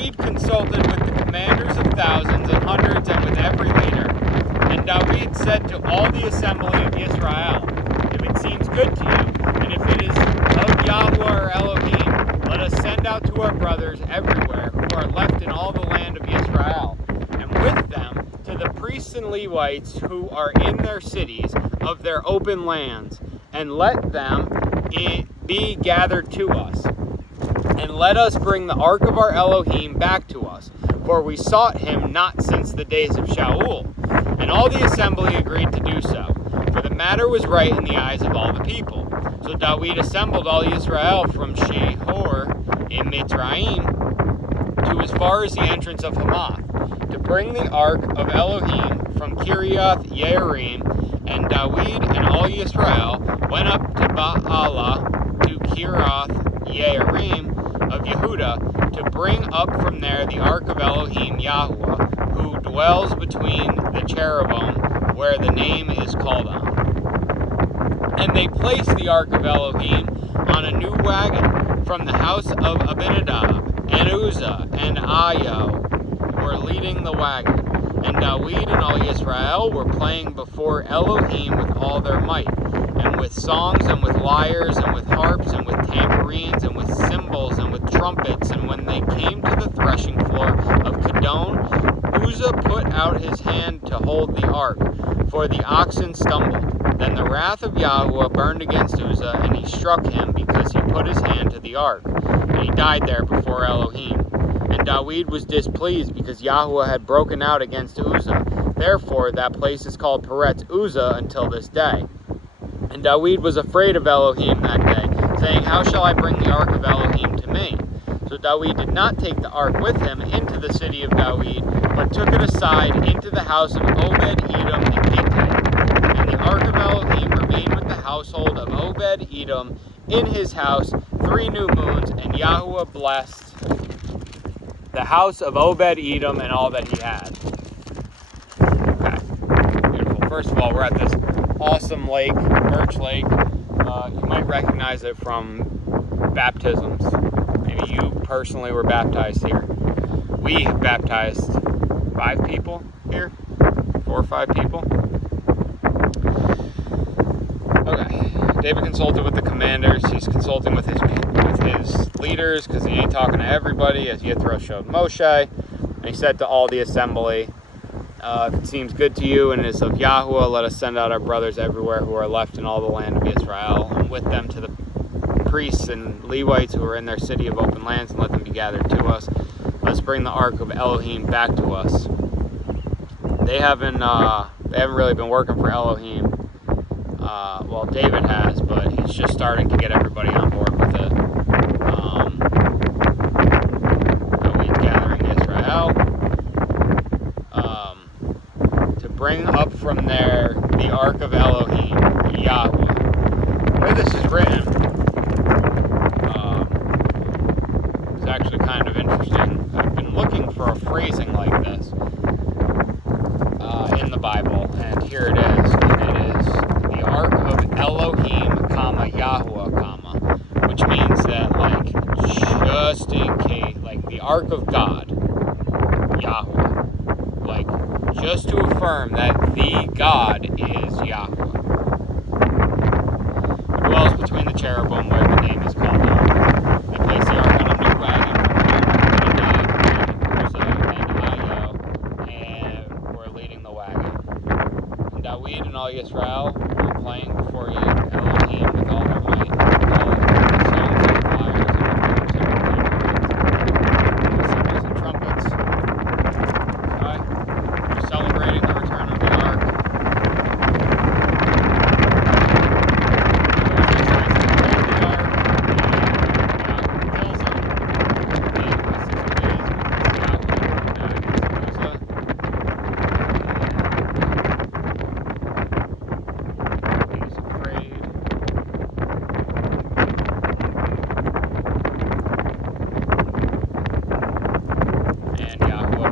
David consulted with the commanders of thousands and hundreds and with every leader. And David said to all the assembly of Israel, if it seems good to you, and if it is of Yahweh or Elohim, let us send out to our brothers everywhere who are left in all the land of Israel, and with them to the priests and Levites who are in their cities of their open lands, and let them be gathered to us. And let us bring the ark of our Elohim back to us, for we sought him not since the days of Shaul. And all the assembly agreed to do so, for the matter was right in the eyes of all the people. So David assembled all Israel from Shehor in Mitzrayim to as far as the entrance of Hamath, to bring the ark of Elohim from Kiriath Yearim. And David and all Israel went up to Baalah, to Kiriath Yearim of Yehuda, to bring up from there the ark of Elohim Yahweh, who dwells between the cherubim, where the name is called on. And they placed the ark of Elohim on a new wagon from the house of Abinadab, and Uzzah and Ayo were leading the wagon. And David and all Israel were playing before Elohim with all their might, and with songs, and with lyres, and with harps, and with tambourines, and with cymbals, and with trumpets. And when they came to the threshing floor of Kidon, Uzzah put out his hand to hold the ark, for the oxen stumbled. Then the wrath of Yahweh burned against Uzzah, and he struck him because he put his hand to the ark, and he died there before Elohim. And David was displeased because Yahweh had broken out against Uzzah. Therefore that place is called Peretz Uzzah until this day. And David was afraid of Elohim that day, saying, how shall I bring the ark of Elohim to me? So David did not take the ark with him into the city of David, but took it aside into the house of Obed-Edom the Gittite. And the ark of Elohim remained with the household of Obed-Edom in his house 3 new moons, and Yahweh blessed the house of Obed-Edom and all that he had. Okay, beautiful. First of all, we're at this awesome lake, Birch Lake. You might recognize it from baptisms. Maybe you personally were baptized here. We have baptized 5 people here, 4 or 5 people. Okay, David consulted with the commanders. He's consulting with his leaders because he ain't talking to everybody, as Yithro showed Moshe. And he said to all the assembly, if it seems good to you and is of Yahweh, let us send out our brothers everywhere who are left in all the land of Israel, and with them to the priests and Levites who are in their city of open lands, and let them be gathered to us. Let's bring the ark of Elohim back to us. They haven't really been working for Elohim. Well, David has, but he's just starting to get everybody on board with it. He's gathering Israel to bring up from there the ark of Elohim, Yahweh. Where this is written is actually kind of interesting. I've been looking for a phrasing like this in the Bible, and here it is. It is the ark of Elohim, Yahweh, which means that, like, just in case, like the ark of God, Yahweh, like, just to affirm that the God is Yahweh, who dwells between the cherubim, where the name is called on. They place the ark on a new wagon from Uzzah and Ayo, and were leading the wagon. And David and all Israel were playing before Elohim with all their might, with all songs and lyres and with cymbals and trumpets. Okay? They're celebrating the return of the ark.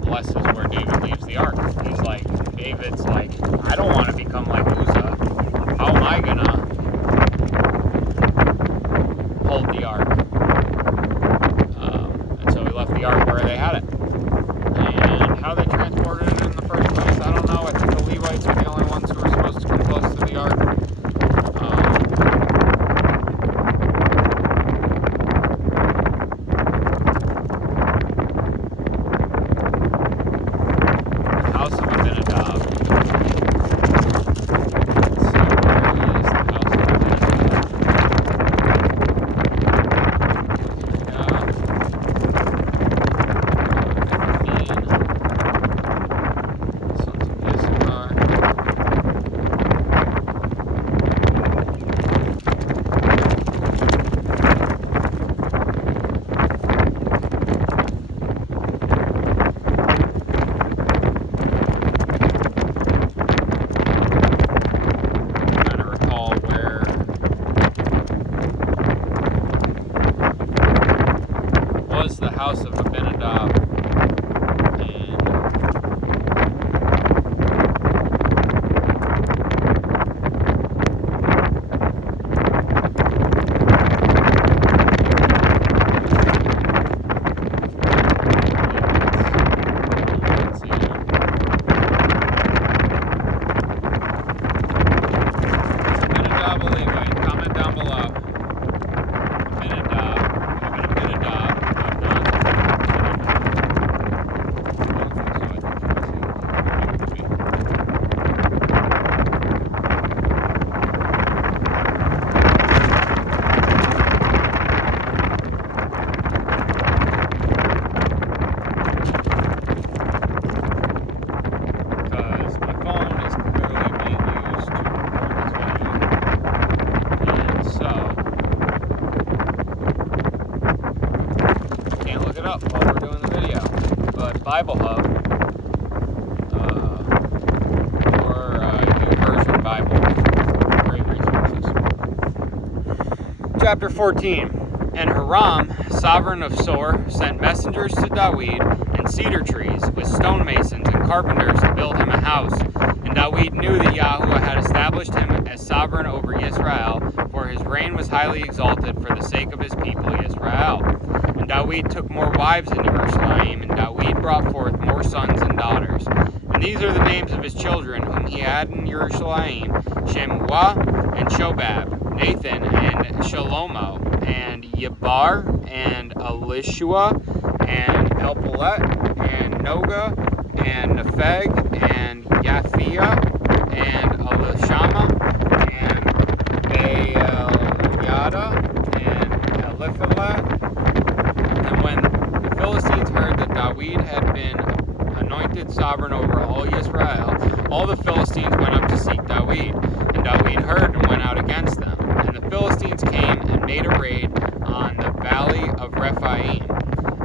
Blesses where David leaves the ark. He's like, David's like, I don't want to become like Uzzah. How am I gonna hold the ark? And so he left the ark where they had it. Bible Hub or YouVersion Bible. Great resources. Chapter 14. And Hiram, sovereign of Sor, sent messengers to Dawid and cedar trees with stonemasons and carpenters to build him a house. And Dawid knew that Yahuwah had established him as sovereign over Israel, for his reign was highly exalted for the sake of his people Israel. And Dawid took more wives in Jerusalem, and Dawid brought forth more sons and daughters. And these are the names of his children whom he had in Jerusalem: Shemuah and Shobab, Nathan and Shalomo, and Yabar, and Elishua, and Elpelet, and Noga, and Nepheg, and Yaphia, and Elishama, and Baaliada, and Eliphalet. And when the Philistines heard that Dawid had been anointed sovereign over all Israel, all the Philistines went up to seek Dawid. And Dawid heard and went out against them. And the Philistines came and made a raid on the valley of Rephaim.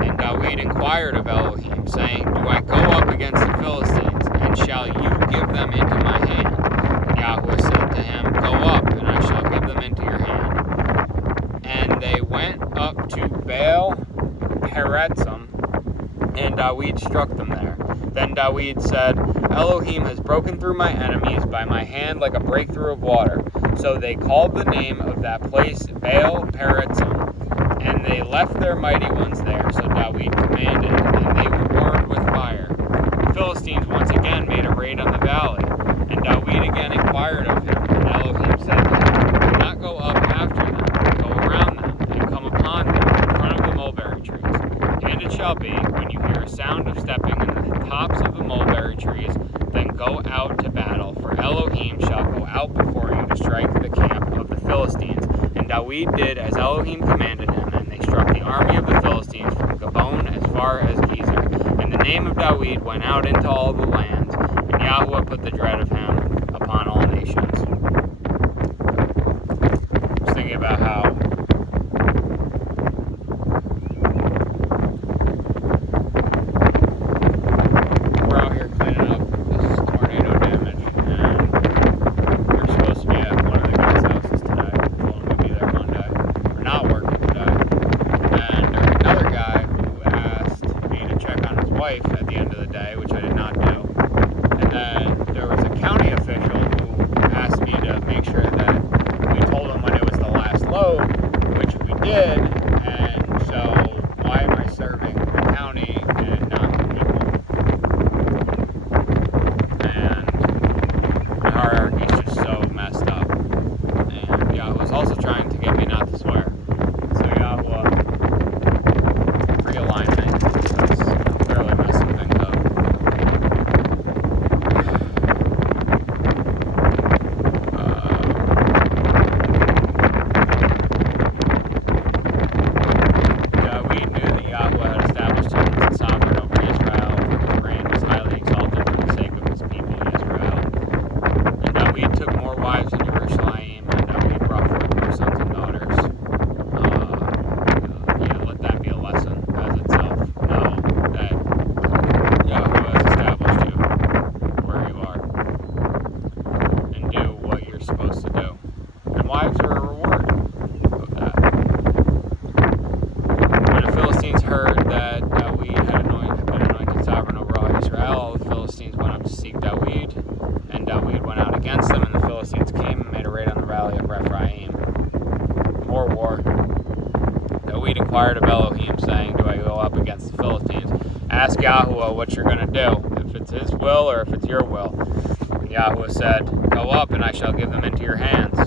And Dawid inquired of Elohim, saying, Do I go up against the Philistines, and shall you give them into my hand? And Yahuwah said to him, Go up, and I shall give them into your hand. And they went up to Baal Peretzim, and Dawid struck them there. Then Dawid said, Elohim has broken through my enemies by my hand like a breakthrough of water. So they called the name of that place Baal Peretzim. And they left their mighty ones there. So Dawid commanded, and they were burned with fire. The Philistines once again made a raid on the valley. And Dawid again inquired of him. And Elohim said to him, Do not go up after them. Go around them, and come upon them in front of the mulberry trees. And it shall be, when you hear a sound of stepping in the tops of the mulberry trees, then go out to battle, for Elohim shall go out before you to strike the camp of the Philistines. And Dawid did as Elohim commanded him, and they struck the army of the Philistines from Gabon as far as Gezer. And the name of Dawid went out into all the lands, and Yahuwah put the dread of him upon all nations. Just thinking about how at the end of the day, which I did not do. And then there was a county official who asked me to make sure that we told him when it was the last load, which we did. And so why am I serving the county and not the people? And my hierarchy is just so messed up. And Yahweh was also trying to get me not to swear. So Yahweh realigned me. Fairly messing things up. We knew that Yahweh had established him as sovereign over Israel, for his reign was highly exalted for the sake of his people Israel. And Dawid took more wives in Jerusalem, and Dawid brought forth more sons and daughters. Let that be a lesson as itself. Know that Yahweh has established you where you are, and do what you're supposed to do. And wives are a reward of that. When the Philistines heard that Dawid had been anointed sovereign over all Israel, all the Philistines went up to seek Dawid, and Dawid went out against them, and the Philistines came and made a raid on the valley of Rephaim. More war. Dawid inquired of Elohim, saying, Do I go up against the Philistines? Ask Yahuwah what you're going to do, if it's his will or if it's your will. And Yahuwah said, Go up, and I shall give them into your hands.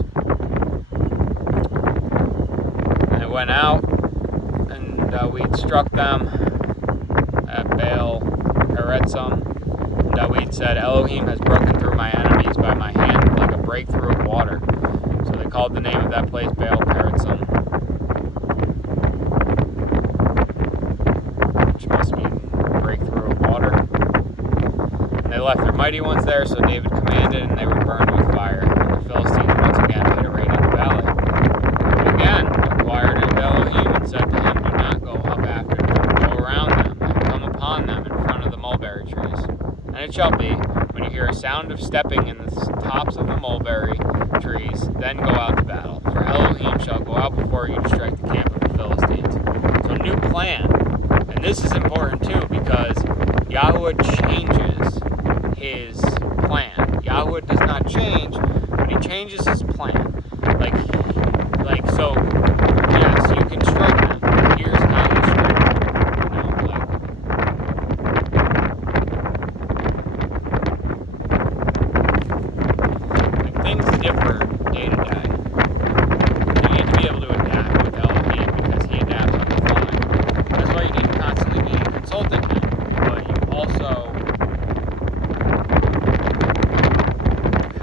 And they went out, and Dawid struck them at Baal Peretzim. And Dawid said, Elohim has broken through my enemies by my hand like a breakthrough of water. So they called the name of that place Baal Peretzim, which must mean breakthrough of water. And they left their mighty ones there, so David commanded, and they were burned with fire. And the Philistines once again made a raid on the valley. And again inquired of Elohim and said to him, Do not go up after them, go around them, and come upon them in front of the it shall be, when you hear a sound of stepping in the tops of the mulberry trees, then go out to battle. For Elohim shall go out before you to strike the camp of the Philistines. So a new plan. And this is important too, because Yahweh changes his plan. Yahweh does not change, but he changes his plan. So, yes, you can strike them. Here's how you strike them. Things differ day to day. You need to be able to adapt with Elohim because he adapts on the fly. That's why you need to constantly be consulting him. But you also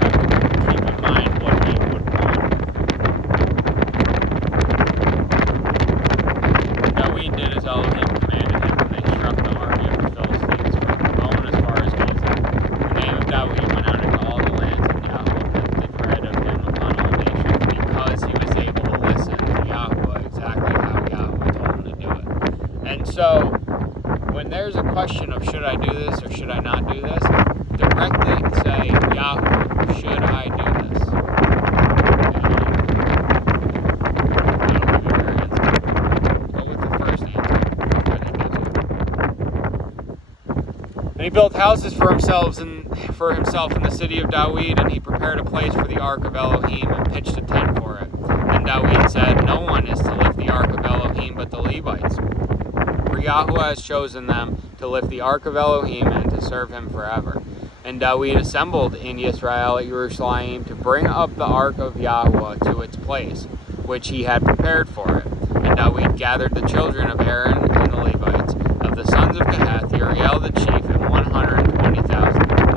have to keep in mind what he would want. David did as Elohim commanded him, and they struck the army of the Philistines from the bone as far as Gaza. The name of David went out into all the lands, and Yahweh lifted dread of him upon all nations, because he was able to listen to Yahweh exactly how Yahweh told him to do it. And so, when there's a question of should I do this or should I not do this, directly say, Yahweh, should I do this? And he built houses for himself in the city of David, and he prepared a place for the ark of Elohim and pitched a tent for it. And David said, no one is to lift the ark of Elohim but the Levites. For Yahweh has chosen them to lift the ark of Elohim and to serve him forever. And David assembled in Israel at Jerusalem to bring up the ark of Yahweh to its place, which he had prepared for it. And David gathered the children of Aaron and the Levites, of the sons of Kohath, Uriel the chief, and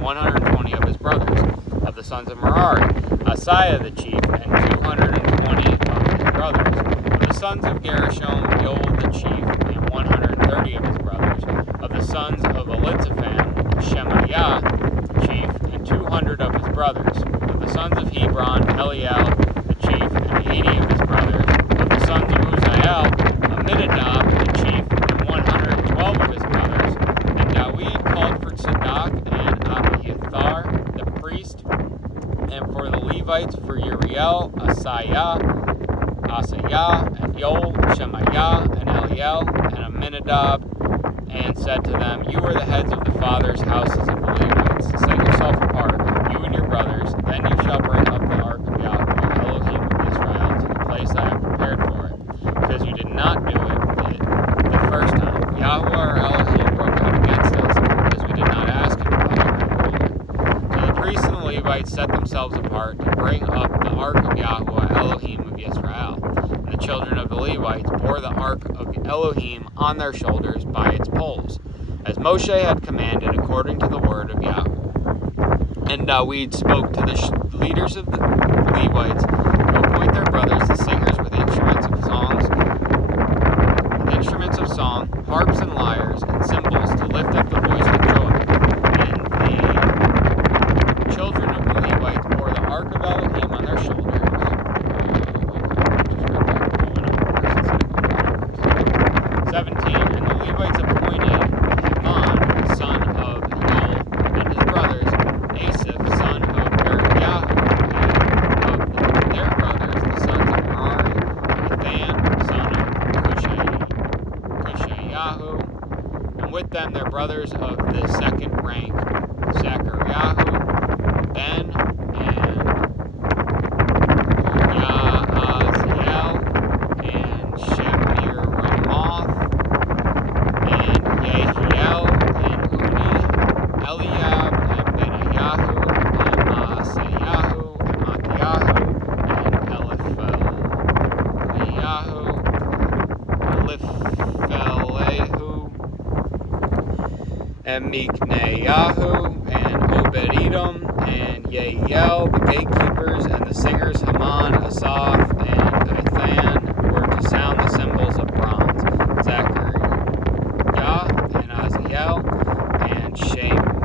120 of his brothers, of the sons of Merari, Asaiah the chief, and 220 of his brothers, of the sons of Gershom, Joel the chief, and 130 of his brothers, of the sons of Elitzaphan, Shemaiah the chief, and 200 of his brothers, of the sons of Hebron, Eliel the chief, and 80 of his brothers, of the sons of Uzziel, Aminadab the chief, and 112 of his brothers. And David called for Zadok and Abiathar the priest, and for the Levites for Uriel, Asaiah, and Joel, Shemaiah, and Eliel, and Aminadab, and said to them, you are the heads of the fathers' houses of the Levites. Set yourself apart, you and your brothers, then you shall bring up the ark of Yahweh, Elohim of Israel, to the place I have prepared for it, because you did not do it the first time. Yahweh our Elohim broke out against us, because we did not ask him about it. So the priests and the Levites set themselves apart to bring up the ark of Yahweh, Elohim of Israel. And the children of the Levites bore the ark of Elohim on their shoulders by its poles, as Moshe had commanded according to the word of Yahweh. And David spoke to the leaders of the Levites to appoint their brothers the singers with instruments of song, harps and lyres, and cymbals to lift up the voice with joy. And the children of the Levites bore the ark of Elohim on their shoulders. 17. And the Levites appointed Heman, son of Joel, and his brothers, Asaph, son of Berechiah, and of their brothers, the sons of Merari, Ethan, son of Cushayahu, and with them their brothers of the second rank, Zechariah, Ben, and Yaaziel, and Shemiramoth, and Yehiel, and Uni, Eliab, and Benayahu, and Maaseyahu, and Mattiyahu, and Eliphelehu, and Mikneyahu, and Obed-Edom, and Yehiel, the gatekeepers, and the singers Heman, Asaph, and Ethan were to sound the cymbals of bronze. Zechariah, and Aziel, and Shemiramoth,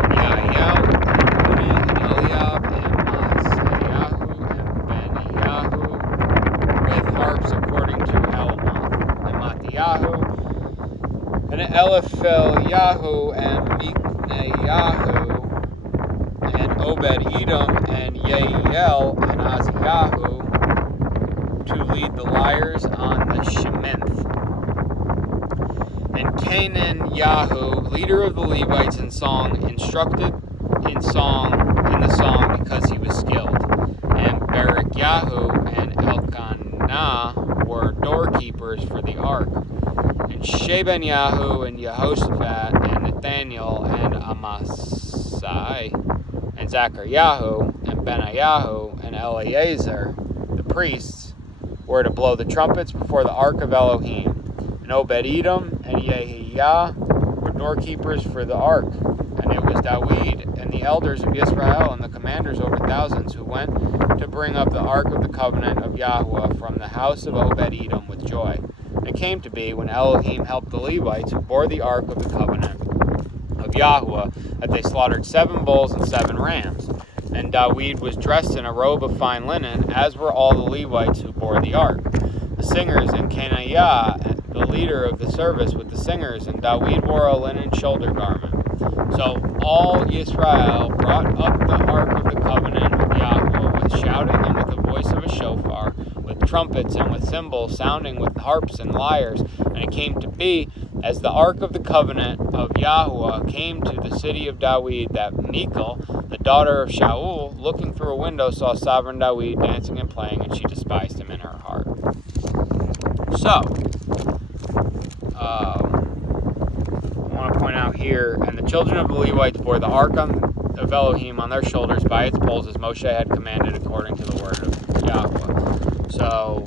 and Yael, and Uni, and Eliab, and Maaseyahu, and Benayahu, with harps according to Alamoth, and Mattiyahu, Eliphelayahu and Mikneyahu and Obed-Edom and Yeiel and Aziyahu to lead the lyres on the sheminth. And Canaan-Yahu, leader of the Levites in song, instructed in the song because he was skilled. And Barak-Yahu and Elkanah were doorkeepers for the ark. And Shaban-Yahu and Yehoshaphat and Nathaniel and Amasai and Zachariahu and Benayahu and Eleazar, the priests, were to blow the trumpets before the ark of Elohim. And Obed-Edom and Yehiah were doorkeepers for the ark. And it was Dawid and the elders of Israel and the commanders over thousands who went to bring up the ark of the covenant of Yahweh from the house of Obed-Edom with joy. And it came to be, when Elohim helped the Levites who bore the ark of the covenant of Yahweh, that they slaughtered 7 bulls and 7 rams. And Dawid was dressed in a robe of fine linen, as were all the Levites who bore the ark. The singers, and Cananiah, the leader of the service with the singers, and Dawid wore a linen shoulder garment. So all Israel brought up the ark of the covenant of Yahweh with shouting and with the voice of a shofar, with trumpets and with cymbals, sounding with harps and lyres. And it came to be, as the ark of the covenant of Yahweh came to the city of Dawid, that Michal, the daughter of Shaul, looking through a window, saw sovereign Dawid dancing and playing, and she despised him in her heart. So, I want to point out here, and the children of the Levites bore the ark of Elohim on their shoulders by its poles, as Moshe had commanded according to the word of Yahweh. So,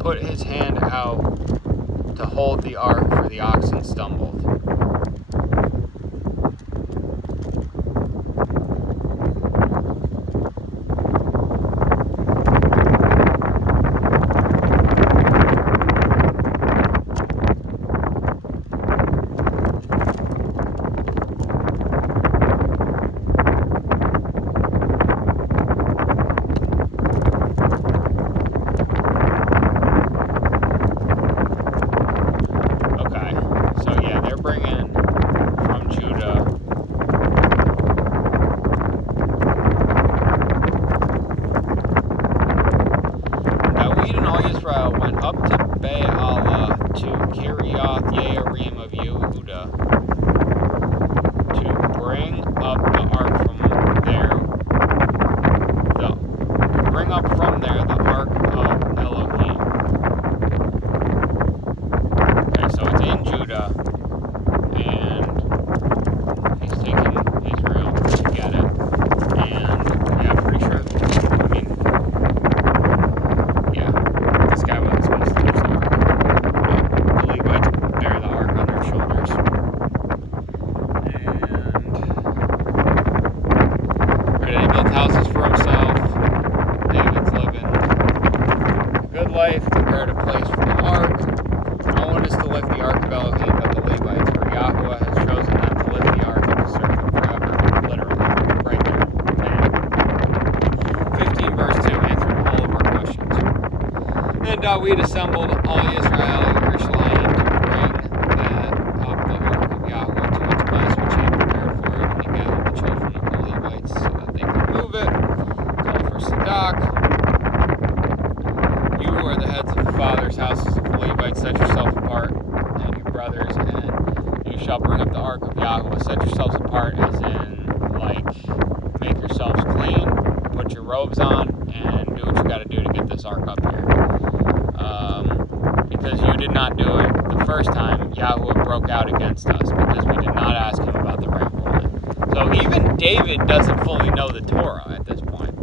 put his hand out to hold the ark, for the oxen stumbled. Dawid assembled all Israel and Jerusalem to bring the ark of Yahweh to its place which he had prepared for it, and he gathered the children of the Levites so that they could move it. Called for Sadak. You who are the heads of the fathers' houses of the Levites, set yourself apart, and your brothers, and you shall bring up the ark of Yahweh. Set yourselves apart as in, like, make yourselves clean, put your robes on, and do what you got to do to get this ark up here. Because you did not do it the first time Yahweh broke out against us, because we did not ask him about the ram woman. So even David doesn't fully know the Torah at this point.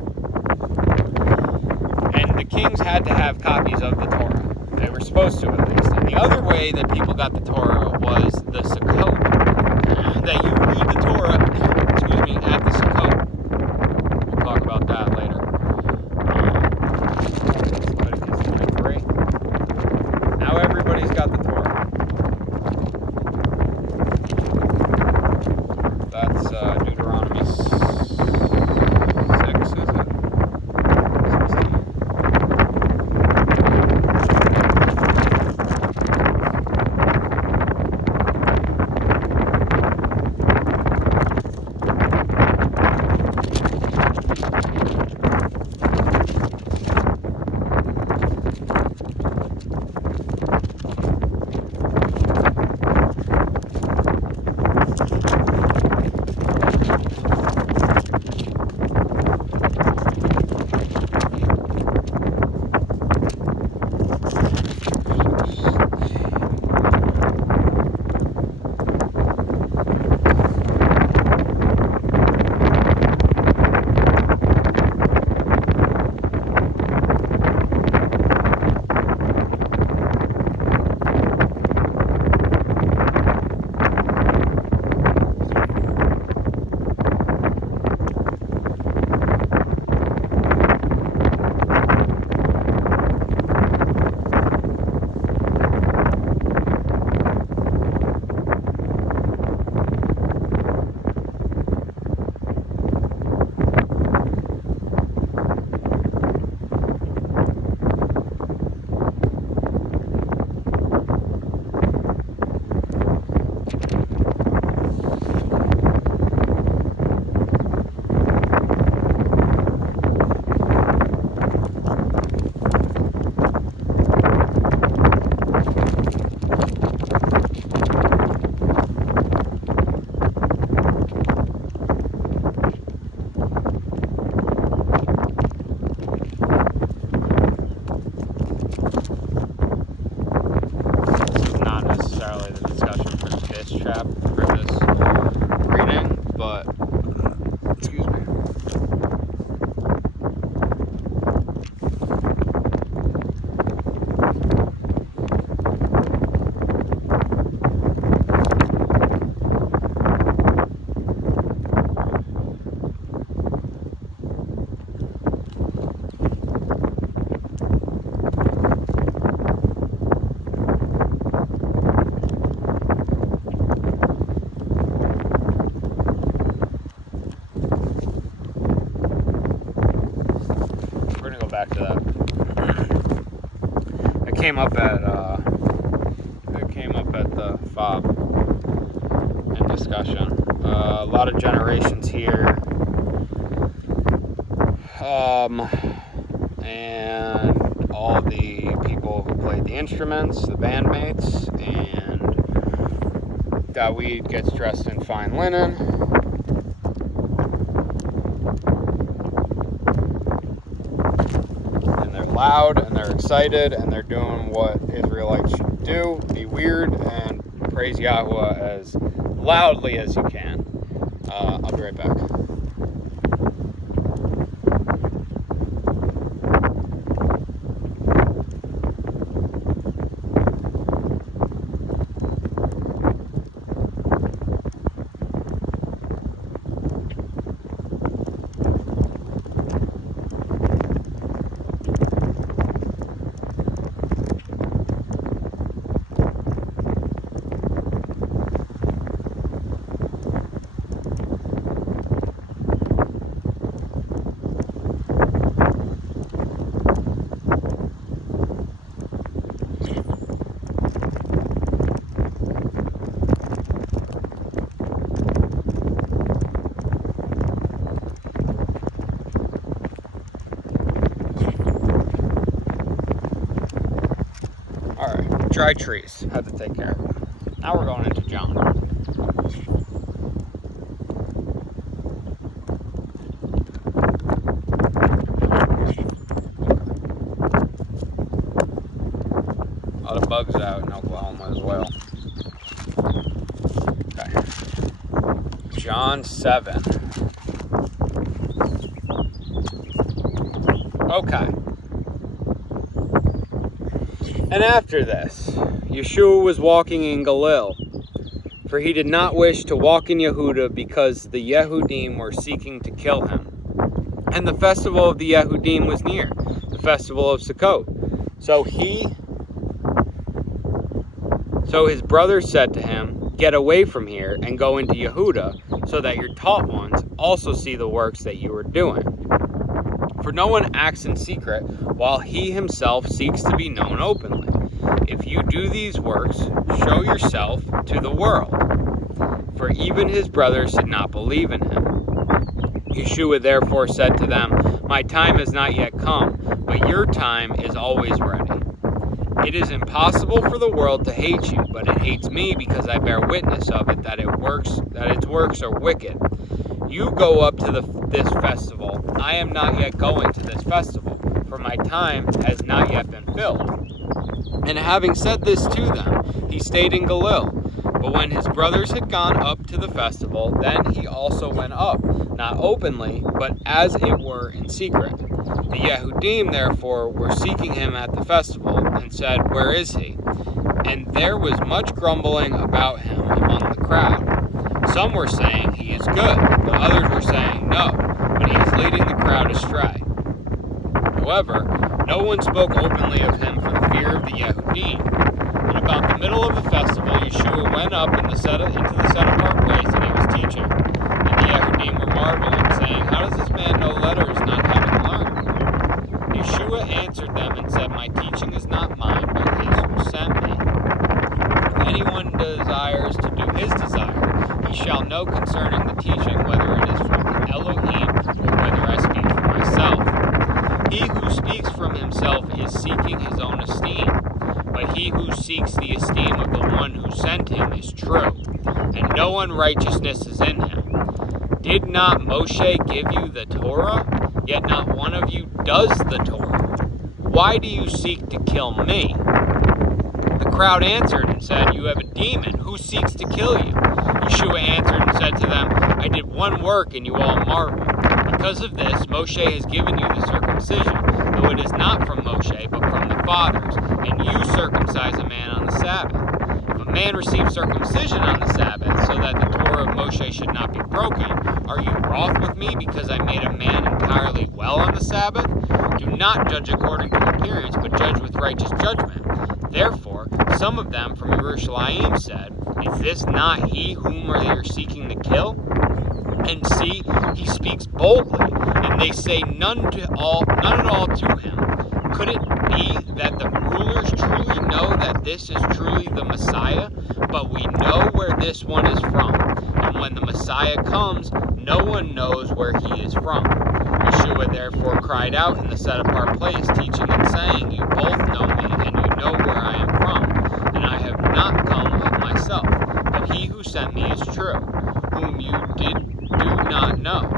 And the kings had to have copies of the Torah. They were supposed to, at least. And the other way that people got the Torah was the Sukkot. That you read the Torah, at the Sukkot. We'll talk about that later. Now everybody's got the Torah. That's Deuteronomy 6, is it? 16. came up at the FOB in discussion. A lot of generations here, and all the people who played the instruments, the bandmates, and Daweed gets dressed in fine linen. And they're loud, and they're excited, and they're doing what Israelites should do, be weird, and praise Yahweh as loudly as you can. I'll be right back. Dry trees, had to take care of them. Now we're going into John. A lot of bugs out in Oklahoma as well. Okay. John 7. Okay. And after this, Yeshua was walking in Galilee, for he did not wish to walk in Yehuda because the Yehudim were seeking to kill him. And the festival of the Yehudim was near, the festival of Sukkot. So his brothers said to him, "Get away from here and go into Yehuda, so that your taught ones also see the works that you are doing. For no one acts in secret, while he himself seeks to be known openly. If you do these works, show yourself to the world." For even his brothers did not believe in him. Yeshua therefore said to them, "My time has not yet come, but your time is always ready. It is impossible for the world to hate you, but it hates me because I bear witness of it that its works are wicked. You go up to this festival. I am not yet going to this festival, for my time has not yet been filled." And having said this to them, he stayed in Galilee. But when his brothers had gone up to the festival, then he also went up, not openly, but as it were in secret. The Yehudim therefore were seeking him at the festival, and said, "Where is he?" And there was much grumbling about him among the crowd. Some were saying, "He is good," but others were saying, "No, but he is leading the crowd astray." However, no one spoke openly of him for the fear of the Yehudim. And about the middle of the festival, Yeshua went up into the set-apart place, and he was teaching. And the Yehudim were marveling, saying, "How does this man know letters, not having learned?" Yeshua answered them and said, "My teaching is not mine, but his who sent me. If anyone desires to do his desire, he shall know concerning the teaching whether it is from Elohim or whether I speak for myself. He who speaks from himself is seeking his own esteem, but he who seeks the esteem of the one who sent him is true, and no unrighteousness is in him. Did not Moshe give you the Torah? Yet not one of you does the Torah. Why do you seek to kill me?" The crowd answered and said, "You have a demon. Who seeks to kill you?" Yeshua answered and said to them, "I did one work, and you all marvel. Because of this, Moshe has given you the circumcision, though it is not from Moshe, but from the fathers, and you circumcise a man on the Sabbath. If a man receives circumcision on the Sabbath, so that the Torah of Moshe should not be broken, are you wroth with me because I made a man entirely well on the Sabbath? Do not judge according to appearance, but judge with righteous judgment." Therefore, some of them from Jerusalem said, "Is this not he whom they are seeking to kill? And see, he speaks boldly, and they say none at all to him. Could it be that the rulers truly this is truly the Messiah, but we know where this one is from. And when the Messiah comes, no one knows where he is from. Yeshua therefore cried out in the set-apart place, teaching and saying, You both know me, and you know where I am from, and I have not come of myself, but he who sent me is true, whom you do not know.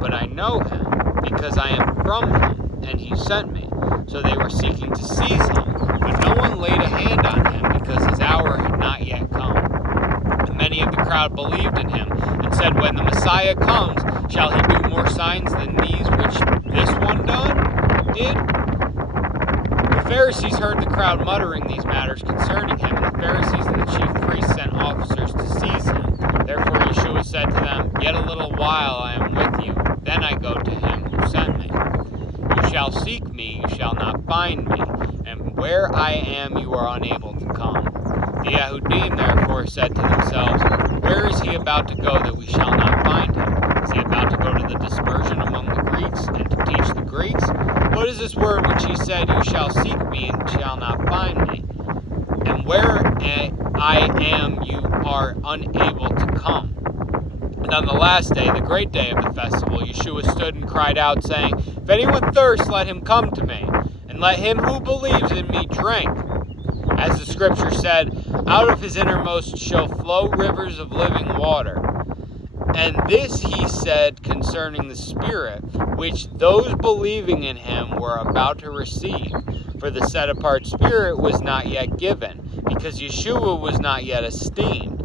But I know him, because I am from him, and he sent me. So they were seeking to seize him, but no one laid a hand on him, because his hour had not yet come. And many of the crowd believed in him, and said, When the Messiah comes, shall he do more signs than these which this one did? The Pharisees heard the crowd muttering these matters concerning him, and the Pharisees and the chief priests sent officers to seize him. Therefore Yeshua said to them, Yet a little while I am with you, then I go to him who sent me. You shall seek me, you shall not find me, and where I am you are unable to come. The Yehudim therefore said to themselves, Where is he about to go that we shall not find him? Is he about to go to the dispersion among the Greeks, and to teach the Greeks? What is this word which he said, You shall seek me, and shall not find me? And where I am you are unable to come. And on the last day, the great day of the festival, Yeshua stood and cried out, saying, If anyone thirsts, let him come to me, and let him who believes in me drink. As the scripture said, Out of his innermost shall flow rivers of living water. And this he said concerning the Spirit, which those believing in him were about to receive. For the set-apart Spirit was not yet given, because Yeshua was not yet esteemed.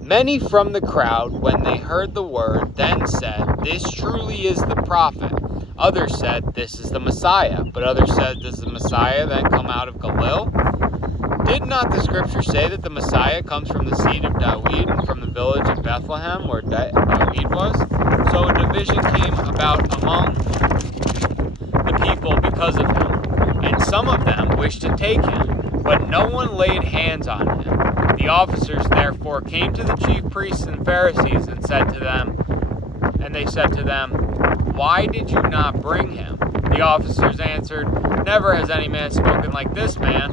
Many from the crowd, when they heard the word, then said, This truly is the prophet. Others said, This is the Messiah. But others said, Does the Messiah then come out of Galilee? Did not the scripture say that the Messiah comes from the seed of David and from the village of Bethlehem where David was? So a division came about among the people because of him. And some of them wished to take him, but no one laid hands on him. The officers therefore came to the chief priests and Pharisees and said to them, Why did you not bring him? The officers answered, Never has any man spoken like this man.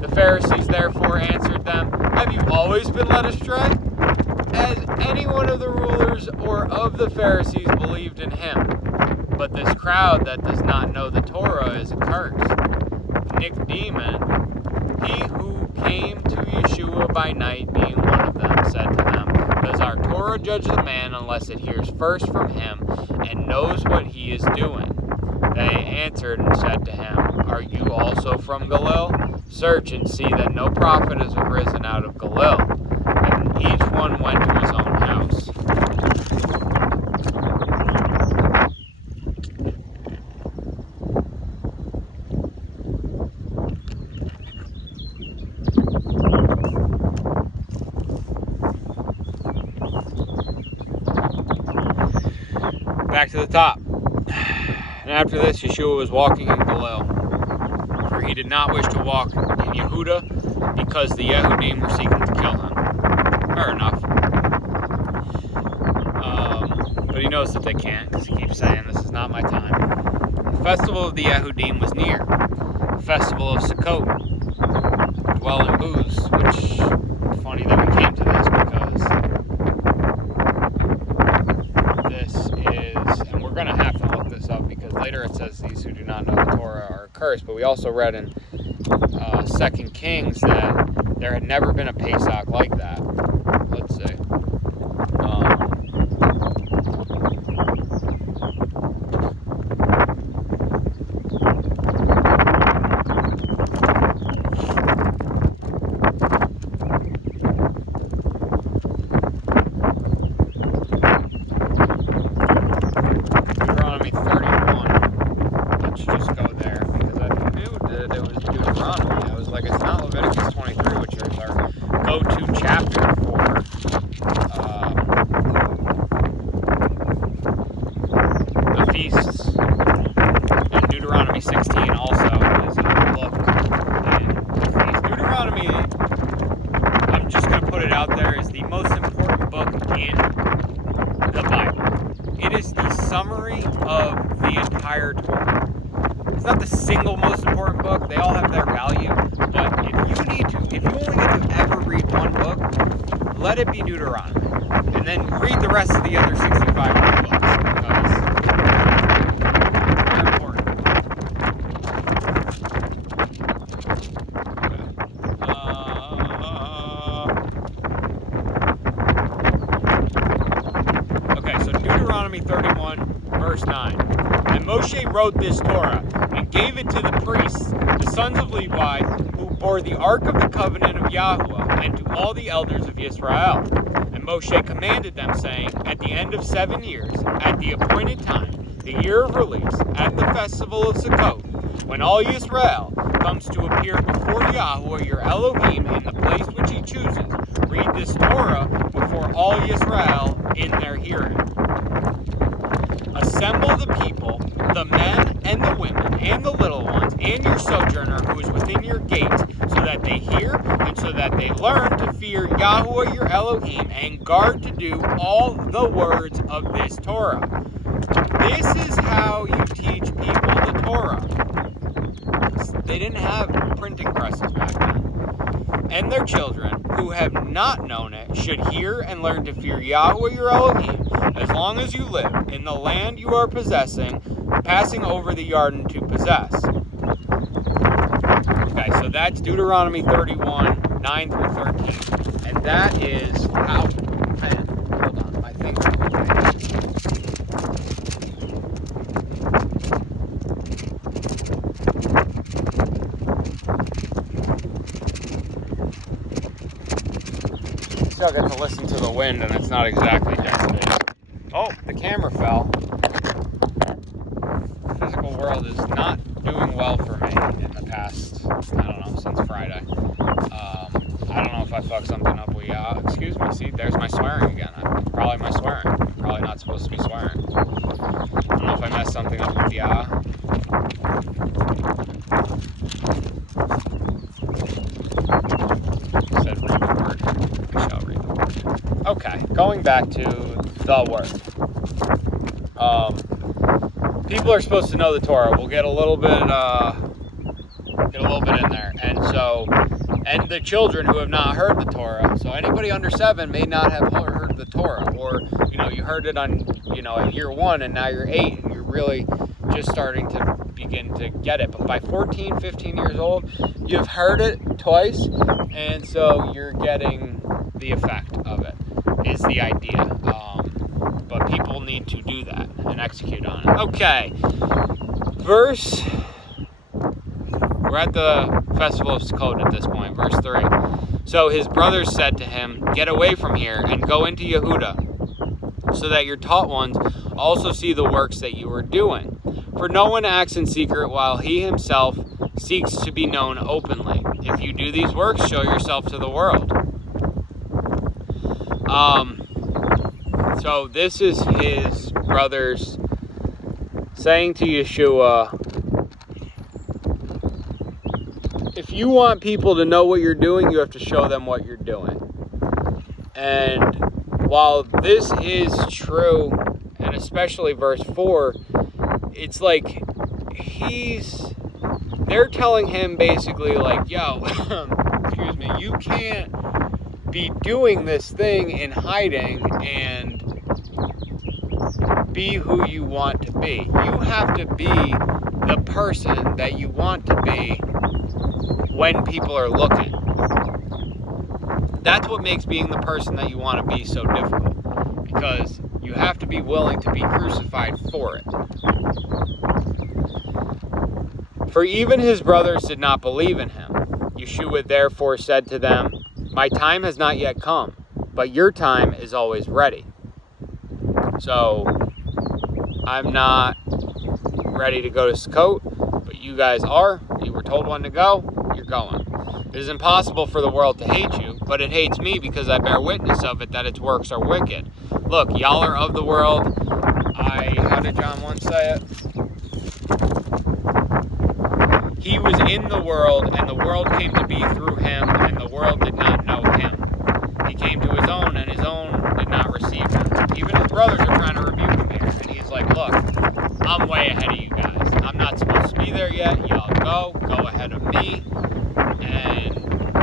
The Pharisees therefore answered them, Have you always been led astray? Has any one of the rulers or of the Pharisees believed in him? But this crowd that does not know the Torah is accursed. Nicodemus, he who came to Yeshua by night, being one of them, said to them, Does our Torah judge the man unless it hears first from him and knows what he is doing? They answered and said to him, Are you also from Galilee? Search and see that no prophet has arisen out of Galilee. And each one went to his own house. Back to the top. And after this, Yeshua was walking in Galilee, for he did not wish to walk in Yehuda, because the Yehudim were seeking to kill him. Fair enough. But he knows that they can't, because he keeps saying, This is not my time. The festival of the Yehudim was near, the festival of Sukkot, dwell in booths, which, it's funny that we came to this, because this is, and we're going to have to look this up, because later it says these who do not know the Torah are cursed, but we also read in 2 Kings that there had never been a Pesach like that. Let's see. Deuteronomy 31. Let's just go there, because I knew that it was Deuteronomy. I was like, it's not Leviticus 23, which is our go-to chapter let it be Deuteronomy. And then read the rest of the other 65 books, because they're important. Okay, so Deuteronomy 31, verse 9. And Moshe wrote this Torah and gave it to the priests, the sons of Levi, who bore the ark of the covenant of Yahuwah, and to all the elders of Israel. And Moshe commanded them, saying, at the end of 7 years, at the appointed time, the year of release, at the festival of Sukkot, when all Israel comes to appear before Yahuwah your Elohim in the place which he chooses, read this Torah before all Israel in their hearing. Assemble the people, the men and the women, and the little ones, and your sojourner who is within your gates, so that they hear and so that they learn to fear Yahuwah your Elohim, and guard to do all the words of this Torah. This is how you teach people the Torah. They didn't have printing presses back then. And their children, who have not known it, should hear and learn to fear Yahuwah your Elohim, as long as you live in the land you are possessing, passing over the Jordan to possess. Okay, so that's Deuteronomy 31, 9 through 13. And that is how... Man, hold on, my finger. Still get to listen to the wind, and it's not exactly decorated. Oh, the camera fell. The physical world is not doing well for me in the past, I don't know, since Friday. I don't know if I fucked something up. Excuse me, see, there's my swearing again. Probably my swearing. Probably not supposed to be swearing. I don't know if I messed something up with the said read the word. I shall read the word. Okay, going back to the word. People are supposed to know the Torah. We'll get a little bit in there. And the children who have not heard the Torah. So anybody under 7 may not have heard the Torah, or you heard it on at year 1, and now you're 8, and you're really just starting to begin to get it. But by 14, 15 years old, you've heard it twice, and so you're getting the effect of it. Is the idea. But people need to do that and execute on it. Okay, we're at the festival of Sukkot at this point, verse 3. So his brothers said to him, get away from here and go into Yehuda, so that your taught ones also see the works that you are doing. For no one acts in secret while he himself seeks to be known openly. If you do these works, show yourself to the world. So this is his brothers saying to Yeshua, if you want people to know what you're doing, you have to show them what you're doing. And while this is true, and especially verse 4, it's like they're telling him basically like, yo, excuse me, you can't be doing this thing in hiding and be who you want to be. You have to be the person that you want to be when people are looking. That's what makes being the person that you want to be so difficult, because you have to be willing to be crucified for it. For even his brothers did not believe in him. Yeshua therefore said to them, my time has not yet come, but your time is always ready. So, I'm not ready to go to Sukkot, but you guys are. You were told when to go, you're going. It is impossible for the world to hate you, but it hates me because I bear witness of it that its works are wicked. Look, y'all are of the world. How did John once say it? He was in the world, and the world came to be through him, and the world did not know him. He came to his own, and his own did not receive him. Even his brothers are trying to rebuke him here, and he's like, look, I'm way ahead of you guys. I'm not supposed to be there yet. Y'all go ahead of me, and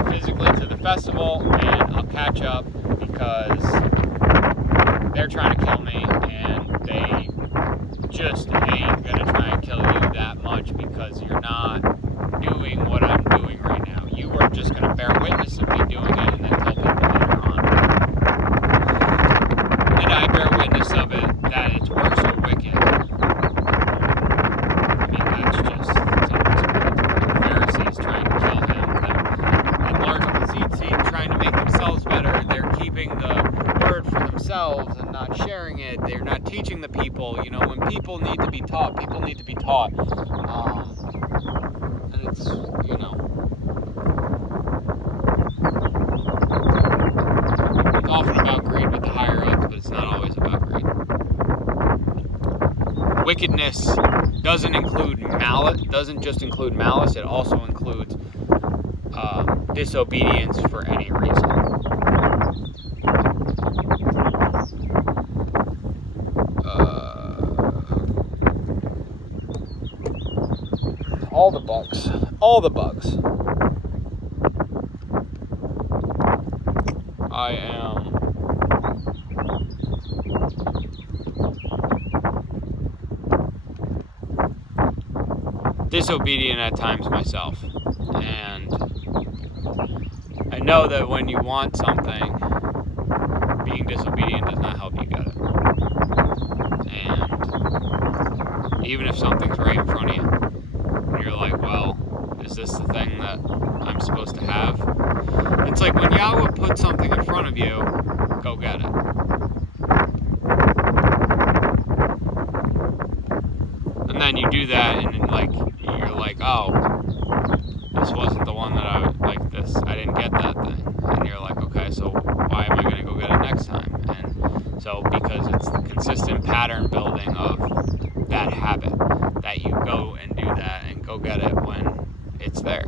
physically to the festival, and I'll catch up, because they're trying to kill me, and they just ain't gonna try and kill you that much because you're not doing what I'm doing right now. You are just gonna bear witness of me doing it and then tell people later on. And I bear witness of it that it's worse or wicked. I mean, that's just the Pharisees trying to kill him. And RWTC trying to make themselves better. They're keeping the word for themselves and not sharing it. They're not teaching the people. You know, when people need to be taught, people need to be taught. And it's, you know, it's often about greed with the higher ups, but it's not always about greed. Wickedness doesn't include malice. Doesn't just include malice. It also includes disobedience for any reason. All the bugs. All the bugs. I am disobedient at times myself, and I know that when you want something, being disobedient does not help you get it. And even if something's right in front of you, and you're like, well, is this the thing that I'm supposed to have? It's like when Yahweh puts something in front of you, go get it. And then you do that, and like you're like, oh, this wasn't the one that I like. This I didn't get that thing, and you're like, okay, so why am I going to go get it next time? And so because it's the consistent pattern building of that habit that you go and do that and go get it when it's there.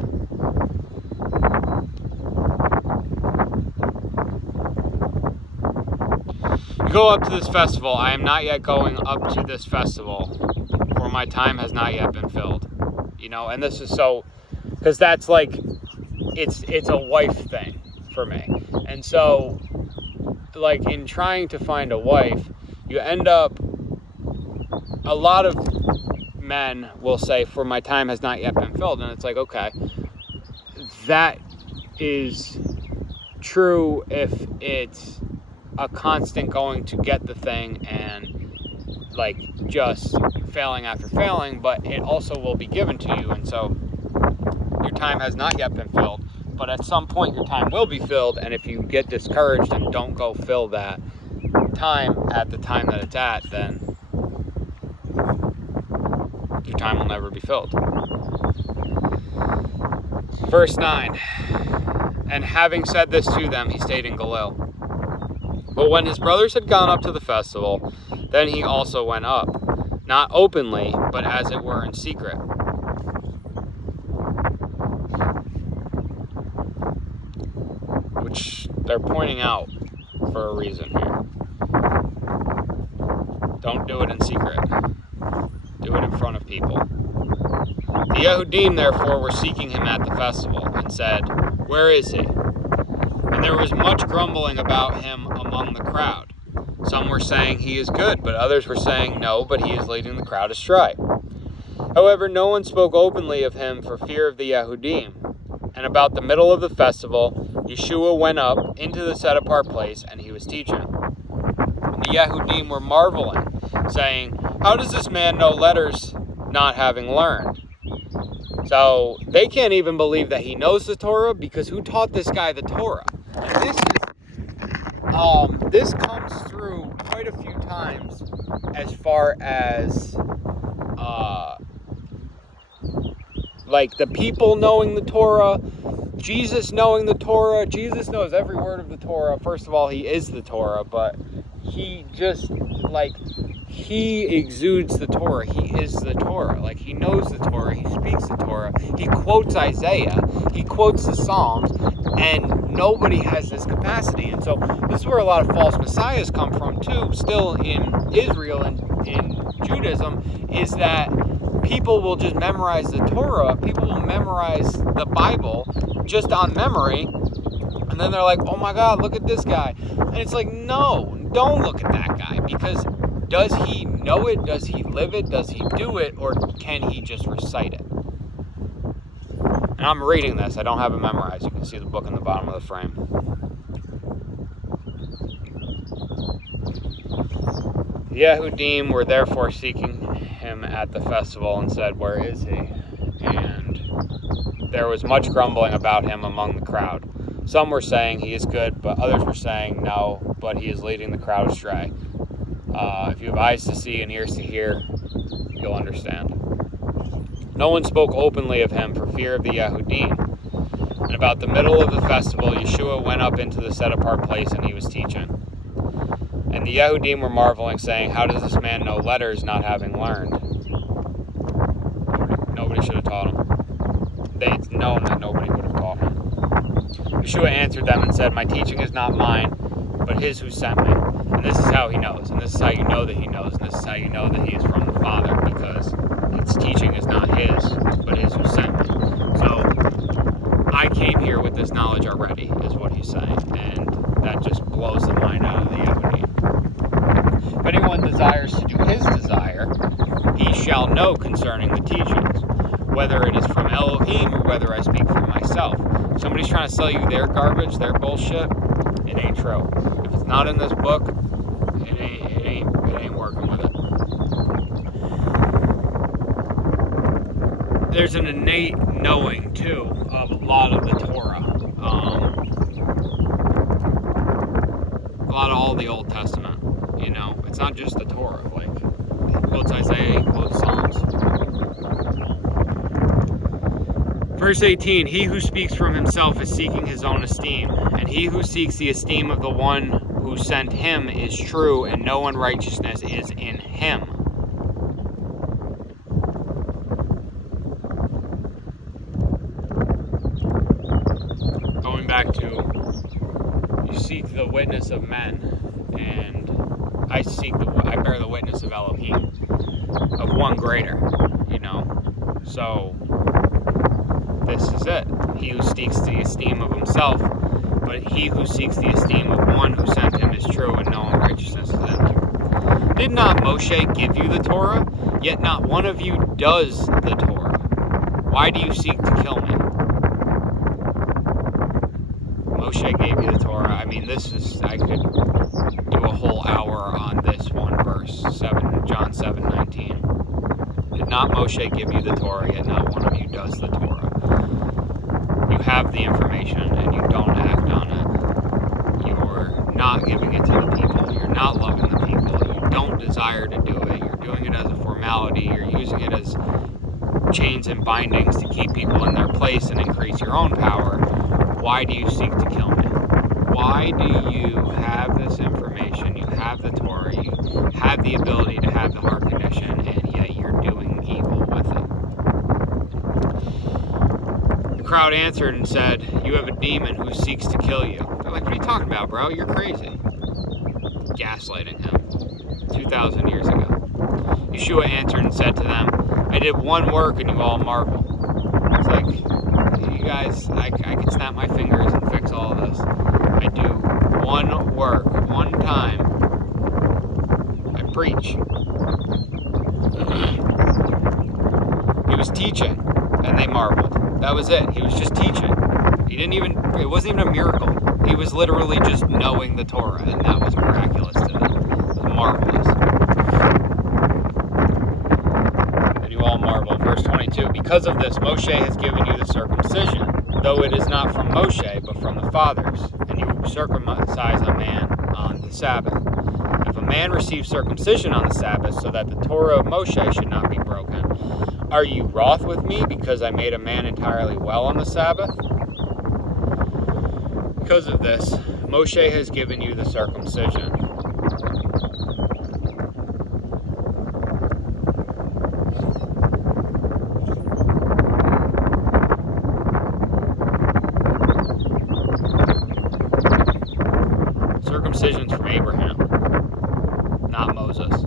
You go up to this festival. I am not yet going up to this festival, for my time has not yet been filled. You know, and this is so, because that's like, it's a wife thing for me. And so, like, in trying to find a wife, you end up, a lot of men will say, for my time has not yet been filled. And it's like, okay, that is true if it's a constant going to get the thing and like just failing after failing, but it also will be given to you. And so your time has not yet been filled, but at some point your time will be filled. And if you get discouraged and don't go fill that time at the time that it's at, then your time will never be filled. Verse 9, and having said this to them, he stayed in Galil. But when his brothers had gone up to the festival, then he also went up, not openly, but as it were in secret. Which they're pointing out for a reason here. Don't do it in secret. Do it in front of people. The Yehudim, therefore, were seeking him at the festival, and said, where is he? And there was much grumbling about him among the crowd. Some were saying he is good, but others were saying no, but he is leading the crowd astray. However, no one spoke openly of him for fear of the Yehudim. And about the middle of the festival, Yeshua went up into the set-apart place, and he was teaching. And the Yehudim were marveling, saying, how does this man know letters, not having learned? So they can't even believe that he knows the Torah, because who taught this guy the Torah? And this comes through quite a few times as far as like the people knowing the Torah, Jesus knowing the Torah. Jesus knows every word of the Torah. First of all, he is the Torah, but he just, like, he exudes the Torah. He is the Torah. Like, he knows the Torah. He speaks the Torah. He quotes Isaiah. He quotes the Psalms. And nobody has this capacity. And so this is where a lot of false messiahs come from, too, still in Israel and in Judaism, is that people will just memorize the Torah. People will memorize the Bible just on memory. And then they're like, oh my God, look at this guy. And it's like, no, don't look at that guy, because does he know it? Does he live it? Does he do it? Or can he just recite it? And I'm reading this. I don't have it memorized. You can see the book in the bottom of the frame. The Yehudim were therefore seeking him at the festival and said, where is he? And there was much grumbling about him among the crowd. Some were saying he is good, but others were saying no, but he is leading the crowd astray. If you have eyes to see and ears to hear, you'll understand. No one spoke openly of him for fear of the Yehudim. And about the middle of the festival, Yeshua went up into the set-apart place, and he was teaching. And the Yehudim were marveling, saying, how does this man know letters, not having learned? Nobody should have taught him. They'd known that nobody would have taught him. Yeshua answered them and said, my teaching is not mine, but his who sent me. And this is how he knows, and this is how you know that he knows, and this is how you know that he is from the Father, because his teaching is not his, but his who sent me. So, I came here with this knowledge already, is what he's saying, and that just blows the mind out of the Yehudim. If anyone desires to do his desire, he shall know concerning the teachings, whether it is from Elohim or whether I speak for myself. If somebody's trying to sell you their garbage, their bullshit, it ain't true. If it's not in this book, it ain't working with it. There's an innate knowing too of a lot of the Torah, a lot of all the Old Testament. You know, it's not just the Torah. Like, he quotes Isaiah, he quotes Psalms. Verse 18, he who speaks from himself is seeking his own esteem, and he who seeks the esteem of the one who sent him is true, and no unrighteousness is in him. Going back to, you seek the witness of men, and I bear the witness of Elohim, of one greater, you know. So this is it. He who seeks the esteem of himself, but he who seeks the esteem of one who sent him is true, and no unrighteousness is in him. Did not Moshe give you the Torah? Yet not one of you does the Torah. Why do you seek to kill me? Moshe gave you the Torah. I mean, I could do a whole hour on this one verse, John 7:19. Did not Moshe give you the Torah, yet not one of you does the Torah? You have the information and you don't act on it. You're not giving it to the people. You're not loving the people. You don't desire to do it. You're doing it as a formality. You're using it as chains and bindings to keep people in their place and increase your own power. Why do you seek to kill me? Why do you have this information? You have the Torah. You have the ability to have the heart condition, and yet you're doing evil with it. The crowd answered and said, you have a demon who seeks to kill you. They're like, what are you talking about, bro? You're crazy. Gaslighting him 2,000 years ago. Yeshua answered and said to them, I did one work and you all marvel. It's like, you guys, I could snap my fingers and fix all of this. I do one work, one time. I preach. He was teaching, and they marveled. That was it. He was just teaching. It wasn't even a miracle. He was literally just knowing the Torah, and that was miraculous to them. It was marvelous. And you all marvel. Verse 22, because of this, Moshe has given you the circumcision, though it is not from Moshe, but from the fathers, and you circumcise a man on the Sabbath. If a man receives circumcision on the Sabbath, so that the Torah of Moshe should not be broken, are you wroth with me because I made a man entirely well on the Sabbath? Because of this, Moshe has given you the circumcision. Circumcision's from Abraham, not Moses.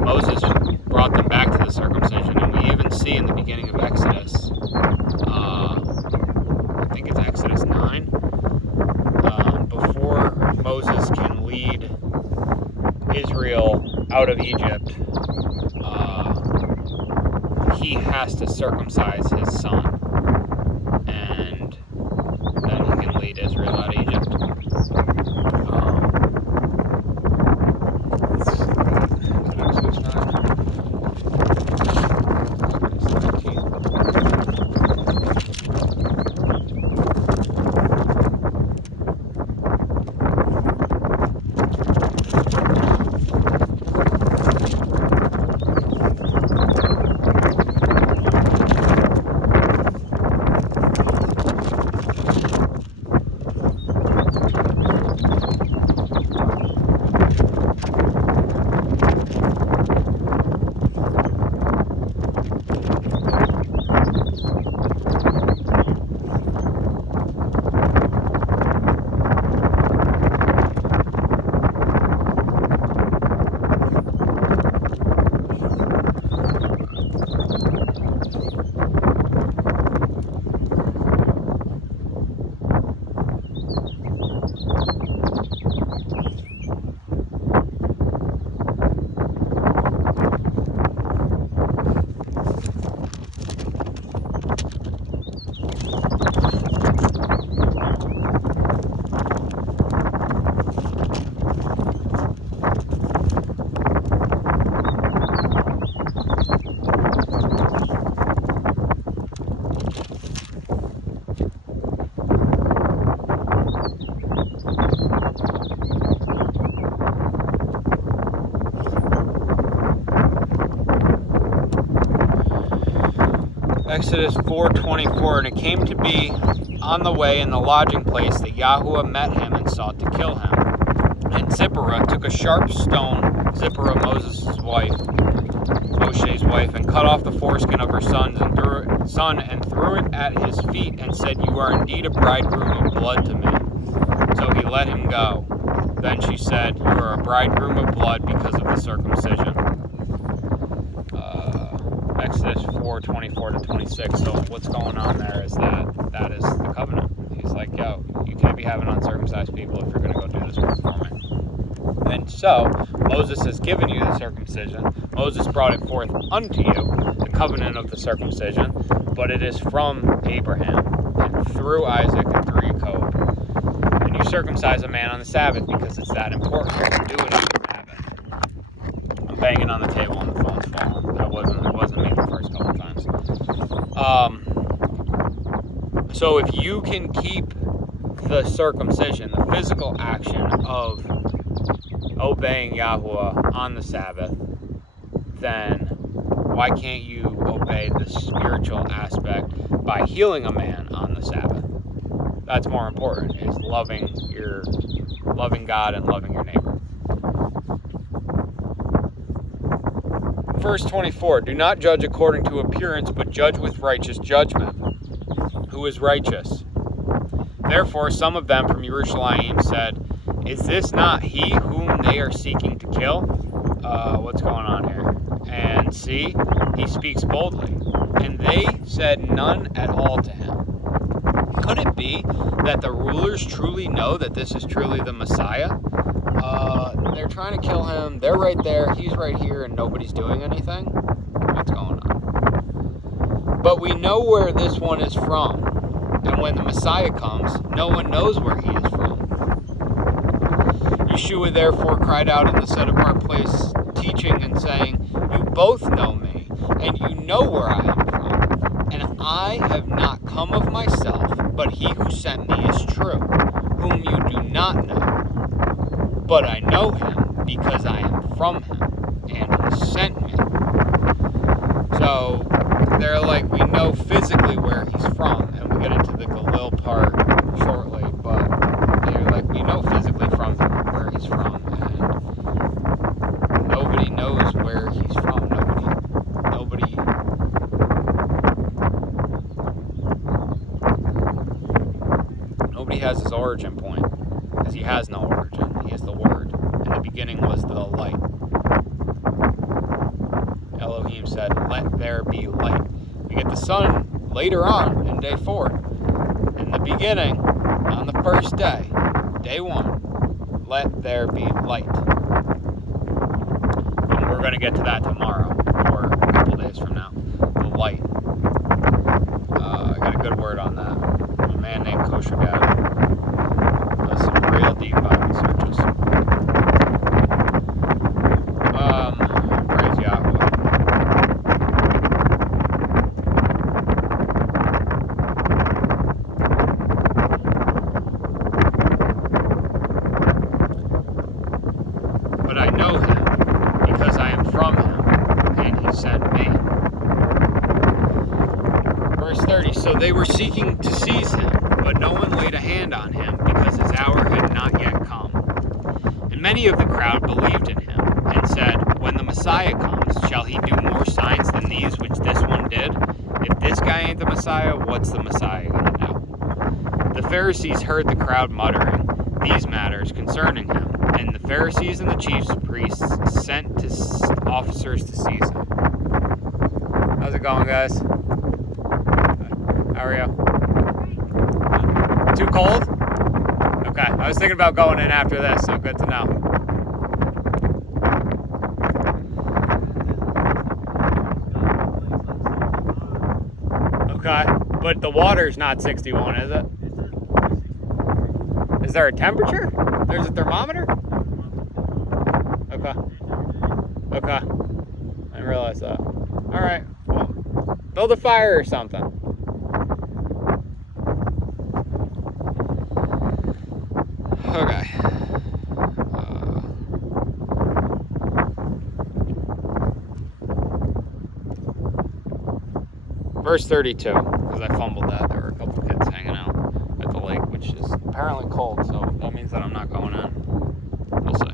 Moses brought them back to the circumcision, and we even see in the beginning of Exodus, I think it's Exodus out of Egypt, he has to circumcise his son, and then he can lead Israel out of Egypt. Exodus 9. Exodus 4:24, and it came to be on the way in the lodging place that Yahuwah met him and sought to kill him. And Zipporah took a sharp stone, Zipporah, Moses's wife, Moshe's wife, and cut off the foreskin of her son and threw it at his feet and said, "You are indeed a bridegroom of blood to me." So he let him go. Then she said, "You are a bridegroom of blood because of the circumcision." Exodus 4:24-26. So what's going on there is that is the covenant. He's like, yo, you can't be having uncircumcised people if you're going to go do this work for me. And so Moses has given you the circumcision. Moses brought it forth unto you, the covenant of the circumcision, but it is from Abraham and through Isaac and through Jacob. And you circumcise a man on the Sabbath because it's that important to do it on the Sabbath. I'm banging on the table and the phone's falling. It wasn't me the first couple times. So if you can keep the circumcision, the physical action of obeying Yahuwah on the Sabbath, then why can't you obey the spiritual aspect by healing a man on the Sabbath? That's more important, is loving God and loving your neighbor. Verse 24, do not judge according to appearance, but judge with righteous judgment. Who is righteous? Therefore, some of them from Jerusalem said, is this not he whom they are seeking to kill? What's going on here? And see, he speaks boldly. And they said none at all to him. Could it be that the rulers truly know that this is truly the Messiah? They're trying to kill him. They're right there. He's right here, and nobody's doing anything? What's going on? But we know where this one is from. And when the Messiah comes, no one knows where he is from. Yeshua therefore cried out in the set-apart place, teaching and saying, you both know me, and you know where I am from. And I have not come of myself, but he who sent me is true, whom you do not know. But I know him because I am from him, and he sent me. So they're like, we know physically where he's from, and we'll get into the Galil part shortly, but they're like, we know physically from him where he's from, and nobody knows where he's from. Nobody has his origin point, because he has no origin. He is the Word. In the beginning was the light. Elohim said, let there be light. We get the sun later on in day 4. In the beginning, on the first day, day 1, let there be light. going to get to that tomorrow, or a couple days from now. The light. I got a good word on that. A man named Kosher Guy does some real deep Bible searches. Praise Yahweh. But I know him because I am from him, and he sent me. Verse 30, so they were seeking to seize him, but no one laid a hand on him because his hour had not yet come. And many of the crowd believed in him and said, when the Messiah comes, shall he do more signs than these which this one did? If this guy ain't the Messiah, what's the Messiah going to do? The Pharisees heard the crowd muttering these matters concerning him, and the Pharisees and the chief priests sent officers to seize him. How's it going, guys? How are you? Too cold? Okay, I was thinking about going in after this, so good to know. Okay, but the water's not 61, is it? Is there a temperature? There's a thermometer? Okay. Okay. I didn't realize that. Alright, well, build a fire or something. Okay. Verse 32, because I fumbled that. There were a couple kids hanging out at the lake, which is apparently cold, so that means that I'm not going in. We'll see.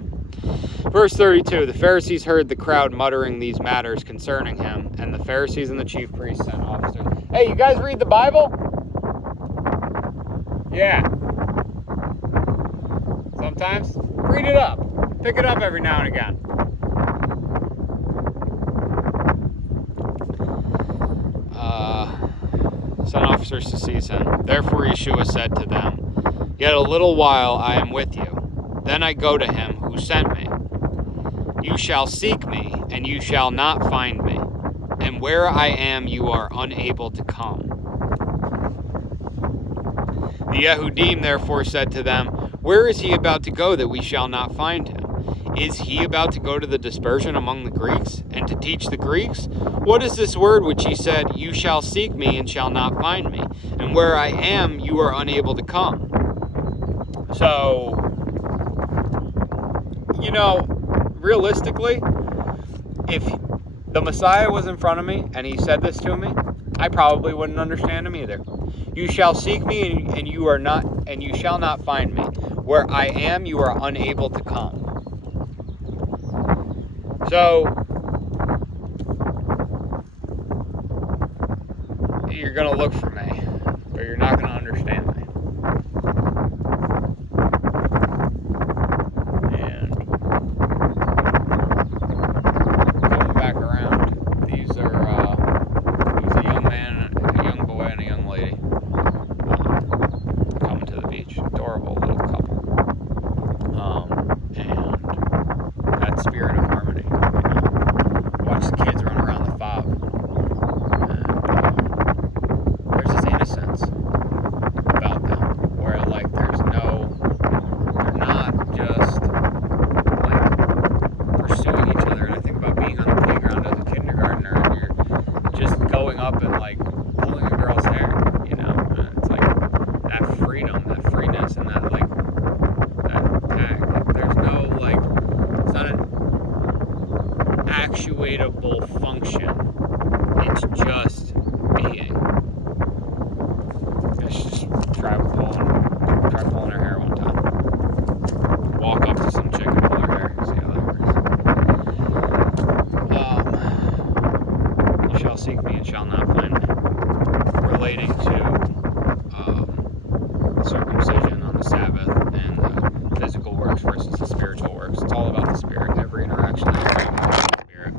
Verse 32, the Pharisees heard the crowd muttering these matters concerning him, and the Pharisees and the chief priests sent officers. Hey, you guys read the Bible? Yeah. Sometimes. Read it up. Pick it up every now and again. Sent officers to seize him. Therefore Yeshua said to them, yet a little while I am with you. Then I go to him who sent me. You shall seek me, and you shall not find me. And where I am, you are unable to come. The Yehudim therefore said to them, where is he about to go that we shall not find him? Is he about to go to the dispersion among the Greeks, and to teach the Greeks? What is this word which he said, you shall seek me and shall not find me, and where I am you are unable to come? So, you know, realistically, if the Messiah was in front of me and he said this to me, I probably wouldn't understand him either. You shall seek me and you shall not find me. Where I am, you are unable to come. So, you're going to look for me, but you're not going to understand me. And going back around, these are a young man, a young boy, and a young lady coming to the beach. Adorable little couple. And that spirit of harmony. Watch the kids run around the fob. And there's this innocence about them, where like they're not just like pursuing each other. And I think about being on the playground as a kindergartner, and you're just going up and like pulling a girl's hair, you know. And it's like that freedom, that freeness, and that like that tag. Like, there's no like, it's not an actuatable function. It's just being. Let's just try pulling her hair one time. Walk up to some chick and pull her hair. See how that works. You shall seek me and shall not find me. Relating to circumcision on the Sabbath and physical works versus the spiritual works. It's all about the spirit. Every interaction that you have with the spirit.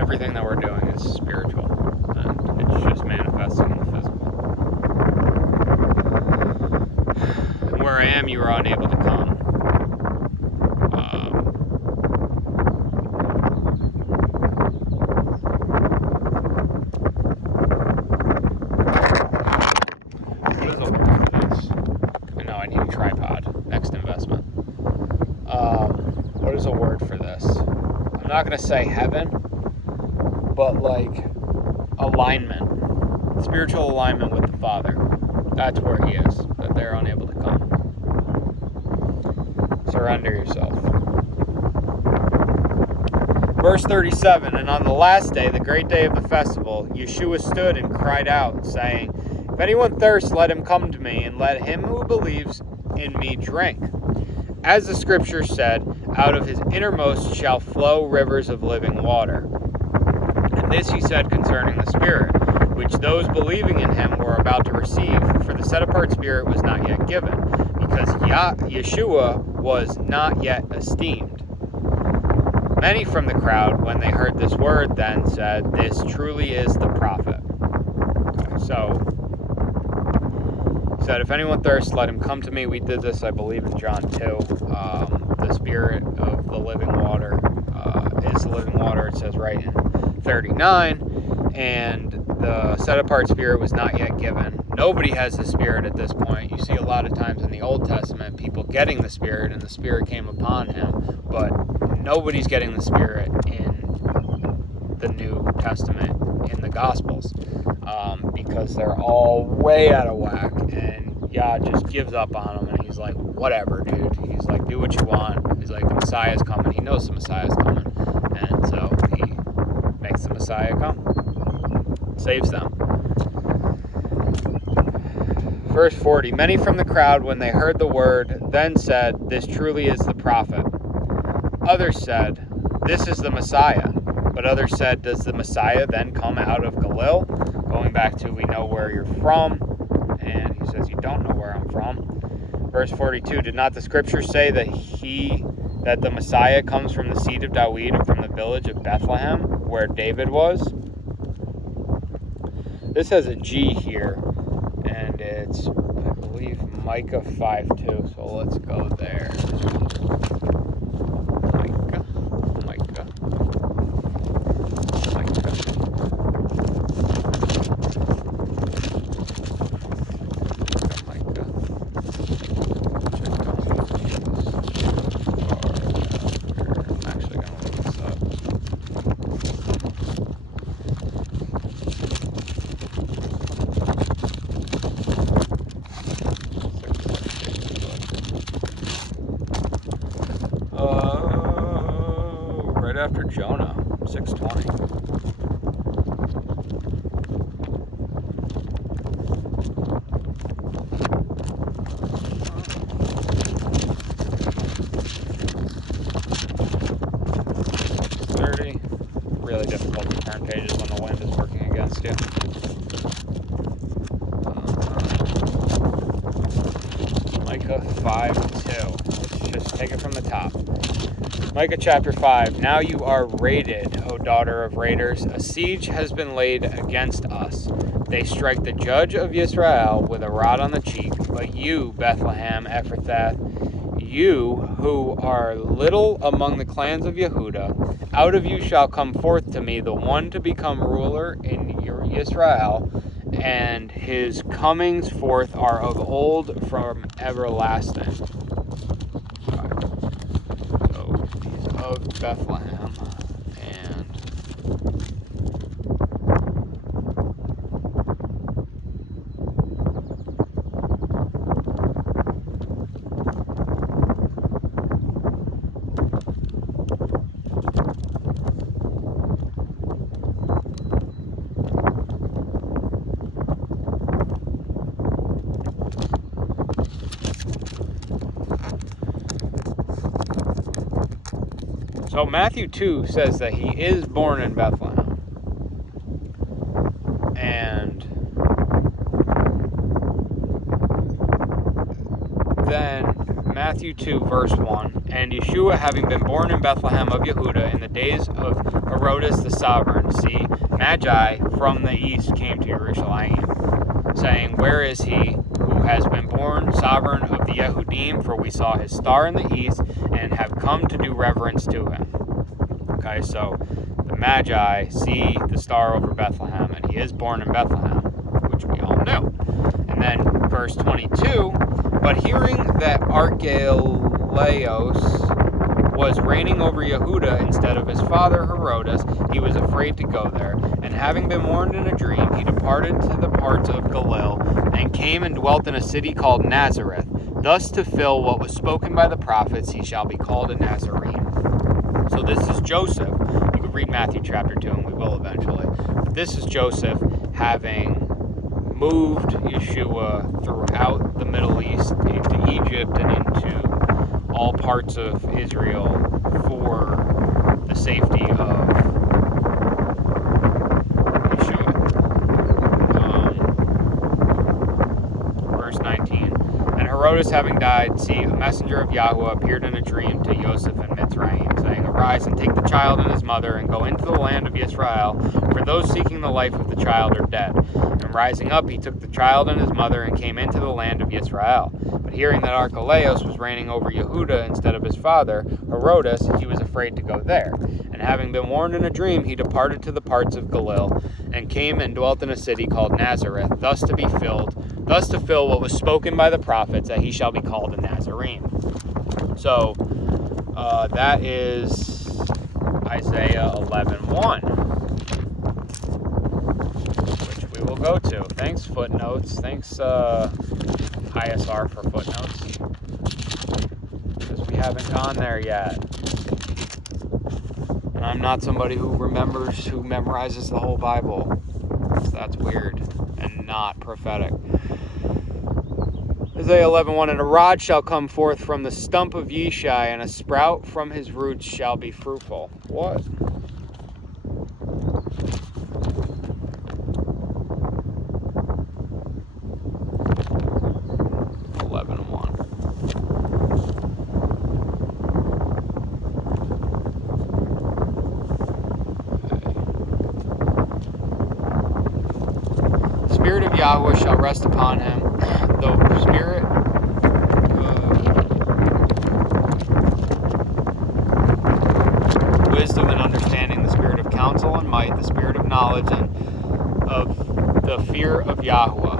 Everything that we're doing is spiritual, and it's just manifesting in the physical. And where I am, you are unable to come. not going to say heaven, but like alignment, spiritual alignment with the Father. That's where he is, that they're unable to come. Surrender yourself. Verse 37, and on the last day, the great day of the festival, Yeshua stood and cried out, saying, if anyone thirsts, let him come to me, and let him who believes in me drink. As the scripture said, out of his innermost shall flow rivers of living water. And this he said concerning the Spirit, which those believing in him were about to receive, for the set-apart Spirit was not yet given, because Yeshua was not yet esteemed. Many from the crowd, when they heard this word, then said, this truly is the prophet. Okay, so, he said, if anyone thirsts, let him come to me. We did this, I believe, in John 2. The Spirit of the living water is the living water, it says right in 39. And the set-apart Spirit was not yet given. Nobody has the Spirit at this point. You see a lot of times in the Old Testament, people getting the Spirit, and the Spirit came upon him, but nobody's getting the Spirit in the New Testament, in the Gospels, because they're all way out of whack, and God just gives up on them, and he's like, whatever, dude. He's like, do what you want. He's like, the Messiah's coming. He knows the Messiah's coming, and so he makes the Messiah come. Saves them. Verse 40, many from the crowd, when they heard the word, then said, this truly is the prophet. Others said, this is the Messiah. But others said, does the Messiah then come out of Galilee? Going back to, we know where you're from. And he says, you don't know where I'm from. Verse 42, did not the scripture say that the Messiah comes from the seed of David and from the village of Bethlehem, where David was? This has a G here, and it's, I believe, Micah 5:2, so let's go there. Micah. I'm actually going to look this up. Right after Jonah, 6:20. Really difficult to turn pages when the wind is working against you. Micah 5:2. Let's just take it from the top. Micah chapter 5. Now you are raided, O daughter of raiders. A siege has been laid against us. They strike the judge of Israel with a rod on the cheek. But you, Bethlehem Ephrathah, you who are little among the clans of Yehudah, out of you shall come forth to me the one to become ruler in your Israel, and his comings forth are of old from everlasting. So he's of Bethlehem, and so Matthew 2 says that he is born in Bethlehem. And then Matthew 2 verse 1, and Yeshua having been born in Bethlehem of Yehudah in the days of Herodes the sovereign, see, Magi from the east came to Jerusalem, saying, where is he who has been born sovereign of the Yehudim? For we saw his star in the east and have come to do reverence to him. Okay, so the Magi see the star over Bethlehem, and he is born in Bethlehem, which we all know. And then verse 22, but hearing that Archelaus was reigning over Yehuda instead of his father Herodas, he was afraid to go there. And having been warned in a dream, he departed to the parts of Galilee, and came and dwelt in a city called Nazareth, thus to fill what was spoken by the prophets, he shall be called a Nazarene. So this is Joseph. You can read Matthew chapter 2, and we will eventually. But this is Joseph having moved Yeshua throughout the Middle East, into Egypt, and into all parts of Israel for the safety of Yeshua. Verse 19. And Herodas having died, see, a messenger of Yahuwah appeared in a dream to Joseph in Mitzrayim, saying, Arise and take the child and his mother, and go into the land of Israel, for those seeking the life of the child are dead. And rising up, he took the child and his mother, and came into the land of Israel. But hearing that Archelaus was reigning over Yehuda instead of his father, Herodas, he was afraid to go there. And having been warned in a dream, he departed to the parts of Galilee, and came and dwelt in a city called Nazareth, thus to fill what was spoken by the prophets, that he shall be called a Nazarene. So that is Isaiah 11:1, which we will go to. Thanks, footnotes. Thanks, ISR, for footnotes, because we haven't gone there yet. And I'm not somebody who memorizes the whole Bible. So that's weird and not prophetic. Isaiah 11:1, and a rod shall come forth from the stump of Yeshai, and a sprout from his roots shall be fruitful. What? The Spirit of Yahweh shall rest upon him, the Spirit of wisdom and understanding, the Spirit of counsel and might, the Spirit of knowledge and of the fear of Yahweh.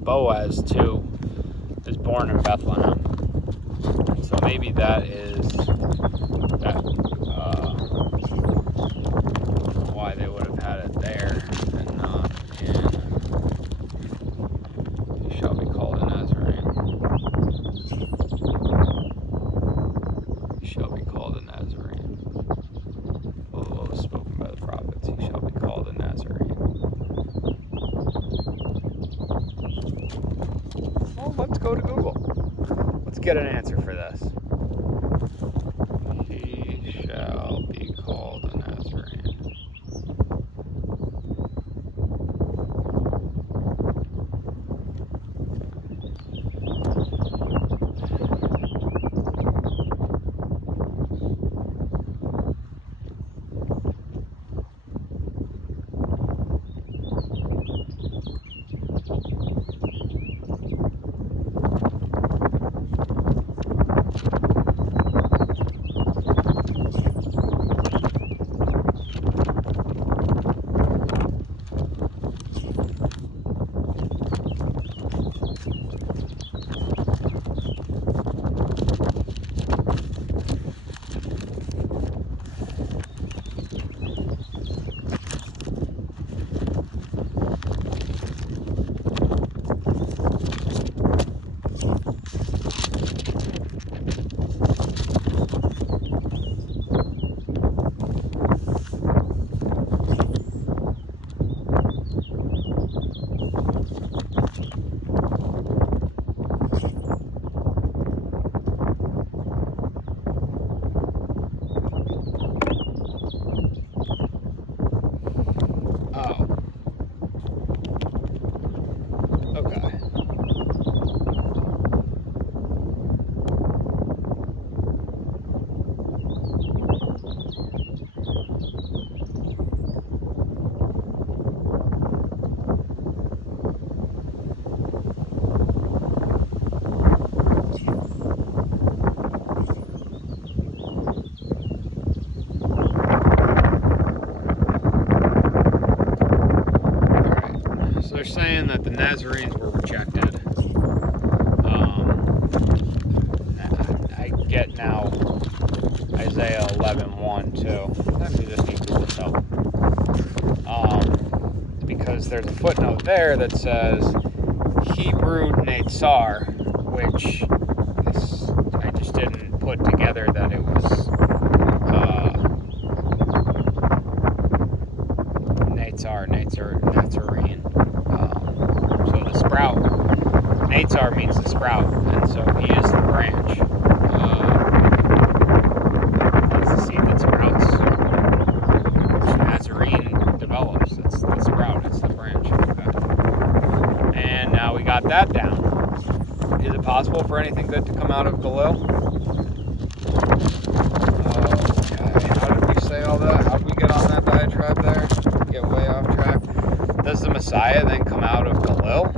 Boaz too is born in Bethlehem, so maybe that is why they would have had it there and not in "He shall be called a Nazarene." He shall be called a Nazarene. What was spoken by the prophets? He shall be called a Nazarene. Well, let's go to Google. Let's get an answer for this. He shall be called a Nazarene. Nazarenes were rejected. I get now Isaiah 11:1 too. Actually, just need Google's help. Because there's a footnote there that says Hebrew Netzar, which is, I just didn't put together that it was Nazarene. So the sprout, Netzar means the sprout, and so he is the branch. It's the seed that sprouts. Nazarene develops. It's the sprout. It's the branch. Okay. And now we got that down. Is it possible for anything good to come out of Galil? Okay. How did we say all that? How did we get on that diatribe there? Get way off track. Does the Messiah then come out of Galil?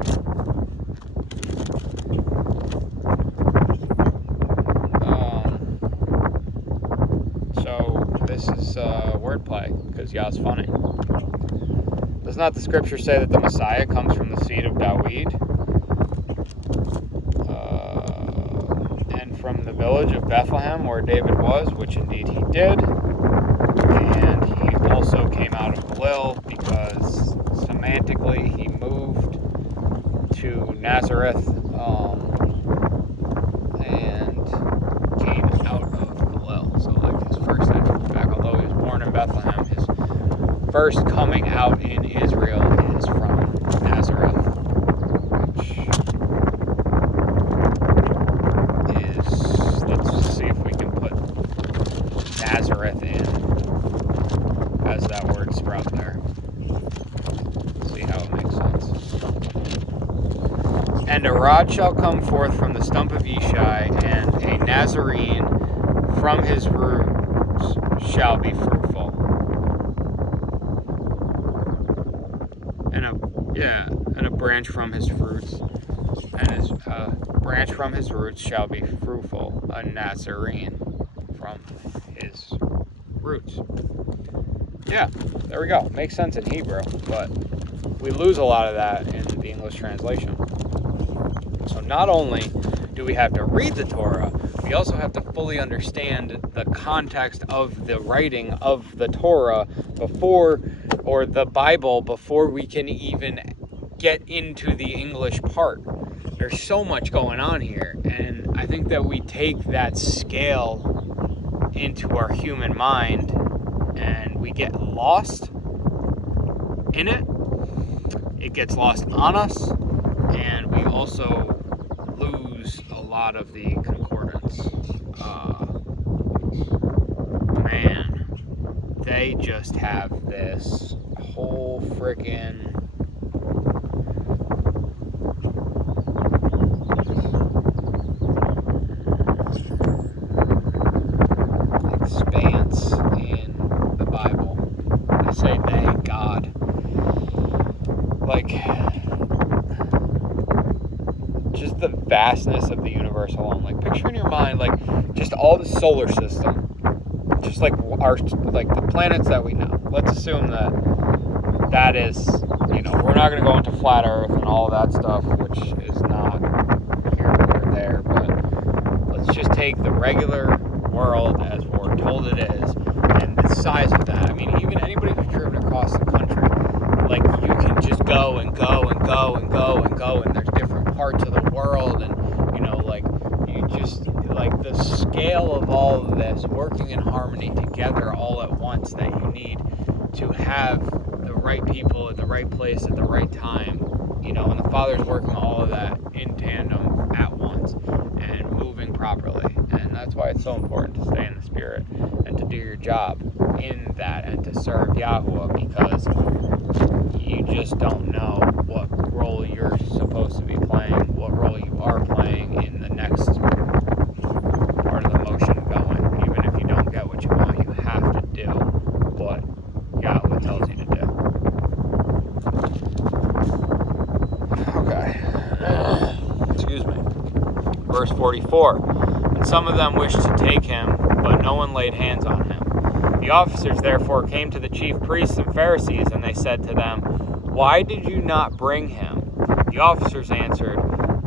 So this is wordplay because Yah's funny. Does not the scripture say that the Messiah comes from the seed of David? And from the village of Bethlehem where David was, which indeed he did. And he also came out of Galil because semantically he moved to Nazareth and came out of Galil. So like his first entrance back, although he was born in Bethlehem, his first coming out in Israel is from Nazareth, which is, let's see if we can put Nazareth in as that word sprout there. See how it makes sense. And a rod shall come forth from the stump of Yishai, and a Nazarene from his roots shall be fruitful. And a branch from his roots, and his branch from his roots shall be fruitful. A Nazarene from his roots. Yeah, there we go. Makes sense in Hebrew, but we lose a lot of that in the English translation. So not only do we have to read the Torah, we also have to fully understand the context of the writing of the Torah or the Bible before we can even get into the English part. There's so much going on here, and I think that we take that scale into our human mind and we get lost in it. It gets lost on us, and we also lose a lot of the concordance. Man, they just have this whole freaking expanse in the Bible. I say they, God. Like, just the vastness of the universe alone. Like, picture in your mind, like, just all the solar system. Just like the planets that we know. Let's assume that is, we're not going to go into flat Earth and all of that stuff, which is not here or there, but let's just take the regular world as we're told it is, and the size of that. I mean, even anybody who's driven across the country, like, you can just go and go and go and go and go, and there's different parts of the world, and you just, like, the scale of all of this working in harmony together all at once that you need to have the right people at the right place at the right time, and the Father's working all of that in tandem at once and moving properly. And that's why it's so important to stay in the Spirit and to do your job in that and to serve Yahuwah, because you just don't know what role you're supposed to be playing, what role you are playing in the next part of the motion going. Even if you don't get what you want, you have to do what Yahweh tells you to do. Okay. Excuse me. Verse 44. And some of them wished to take him, but no one laid hands on him. The officers therefore came to the chief priests and Pharisees, and they said to them, Why did you not bring him? The officers answered,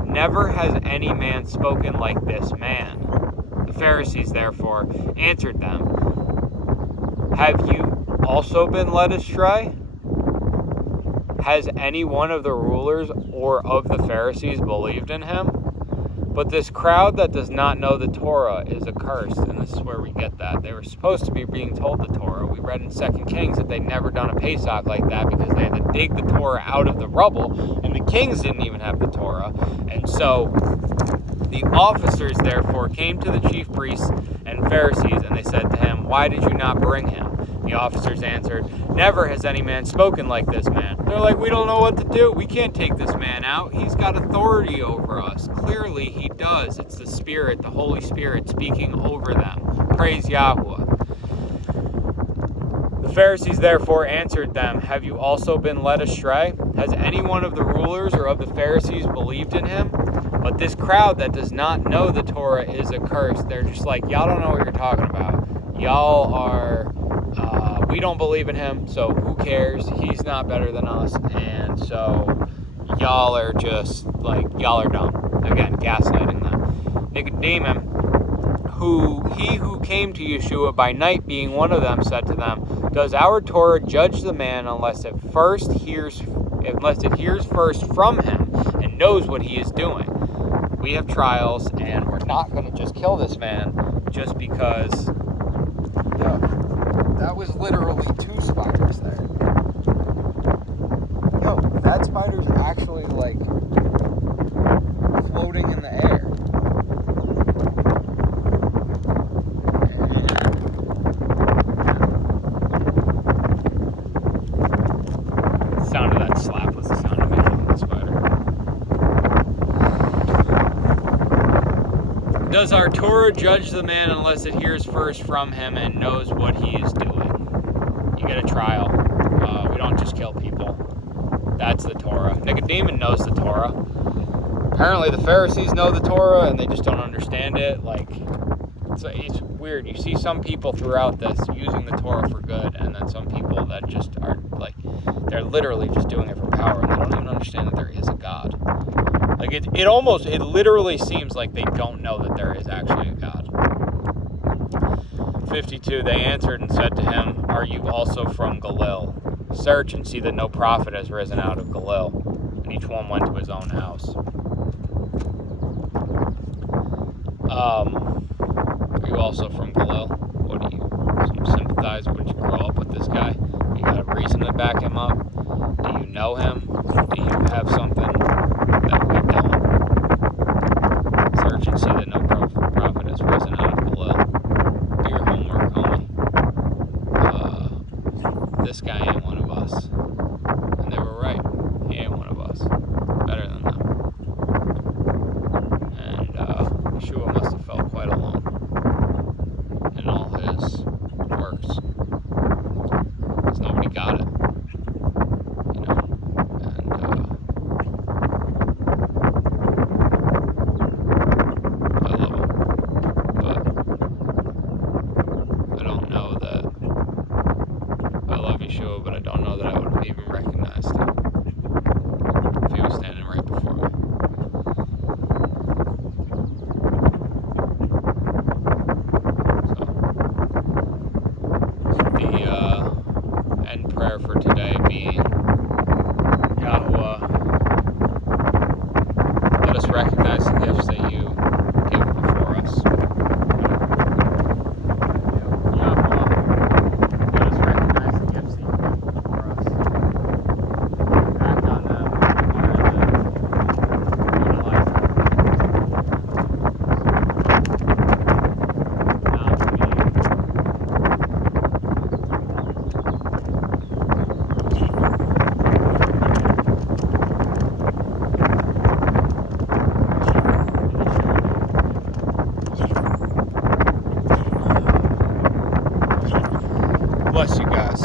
"Never has any man spoken like this man." The Pharisees therefore answered them, "Have you also been led astray? Has any one of the rulers or of the Pharisees believed in him? But this crowd that does not know the Torah is accursed." And this is where we get that. They were supposed to be being told the Torah. We read in 2 Kings that they'd never done a Pesach like that because they had to dig the Torah out of the rubble, and the kings didn't even have the Torah. And so the officers therefore came to the chief priests and Pharisees, and they said to him, "Why did you not bring him?" The officers answered, "Never has any man spoken like this man." They're like, "We don't know what to do. We can't take this man out. He's got authority over us." Clearly he does. It's the Spirit, the Holy Spirit, speaking over them. Praise Yahweh. The Pharisees therefore answered them, "Have you also been led astray? Has any one of the rulers or of the Pharisees believed in him? But this crowd that does not know the Torah is accursed." They're just like, "Y'all don't know what you're talking about. Y'all are, we don't believe in him, so who cares? He's not better than us, and so y'all are just, like, y'all are dumb." Again, gaslighting them. Nicodemus, who came to Yeshua by night, being one of them, said to them, "Does our Torah judge the man unless it hears first from him and knows what he is doing? We have trials, and we're not going to just kill this man just because." Yo, that was literally 2 spiders there. Yo, that spider's actually, like, floating in the air. The sound of that slap was the sound of me killing the spider. Does our Torah judge the man unless it hears first from him and knows what he is doing? You get a trial. We don't just kill people. That's the Torah. Nicodemus knows the Torah. Apparently the Pharisees know the Torah and they just don't understand it. Like, it's weird. You see some people throughout this using the Torah for good, and then some people that just are, like, they're literally just doing it for power, and they don't even understand that there is a God. Like, it literally seems like they don't know that there is actually a God. 52, they answered and said to him, "Are you also from Galil? Search and see that no prophet has risen out of Galil." And each one went to his own house. Are you also from Galil? What do you sympathize? Would you grow up with this guy? You got a reason to back him up? Do you know him? Do you have something that we don't? Search and see that no prophet has risen out of Galil. Do your homework, homie. This guy ain't one of us. And they were right. He ain't one of us. Better than them. And Yeshua must have felt quite alone in all his works. Because nobody got it. You know? And I love him. But I don't know that I love Yeshua, but I don't know that I would have even recognized him if he was standing right before me. So, the end prayer for today being, Yahweh, let us recognize the gifts that you give before us. Yahweh, let us recognize the gifts that you give before us. Act on them, honor them, utilize them. Not to be bless you guys.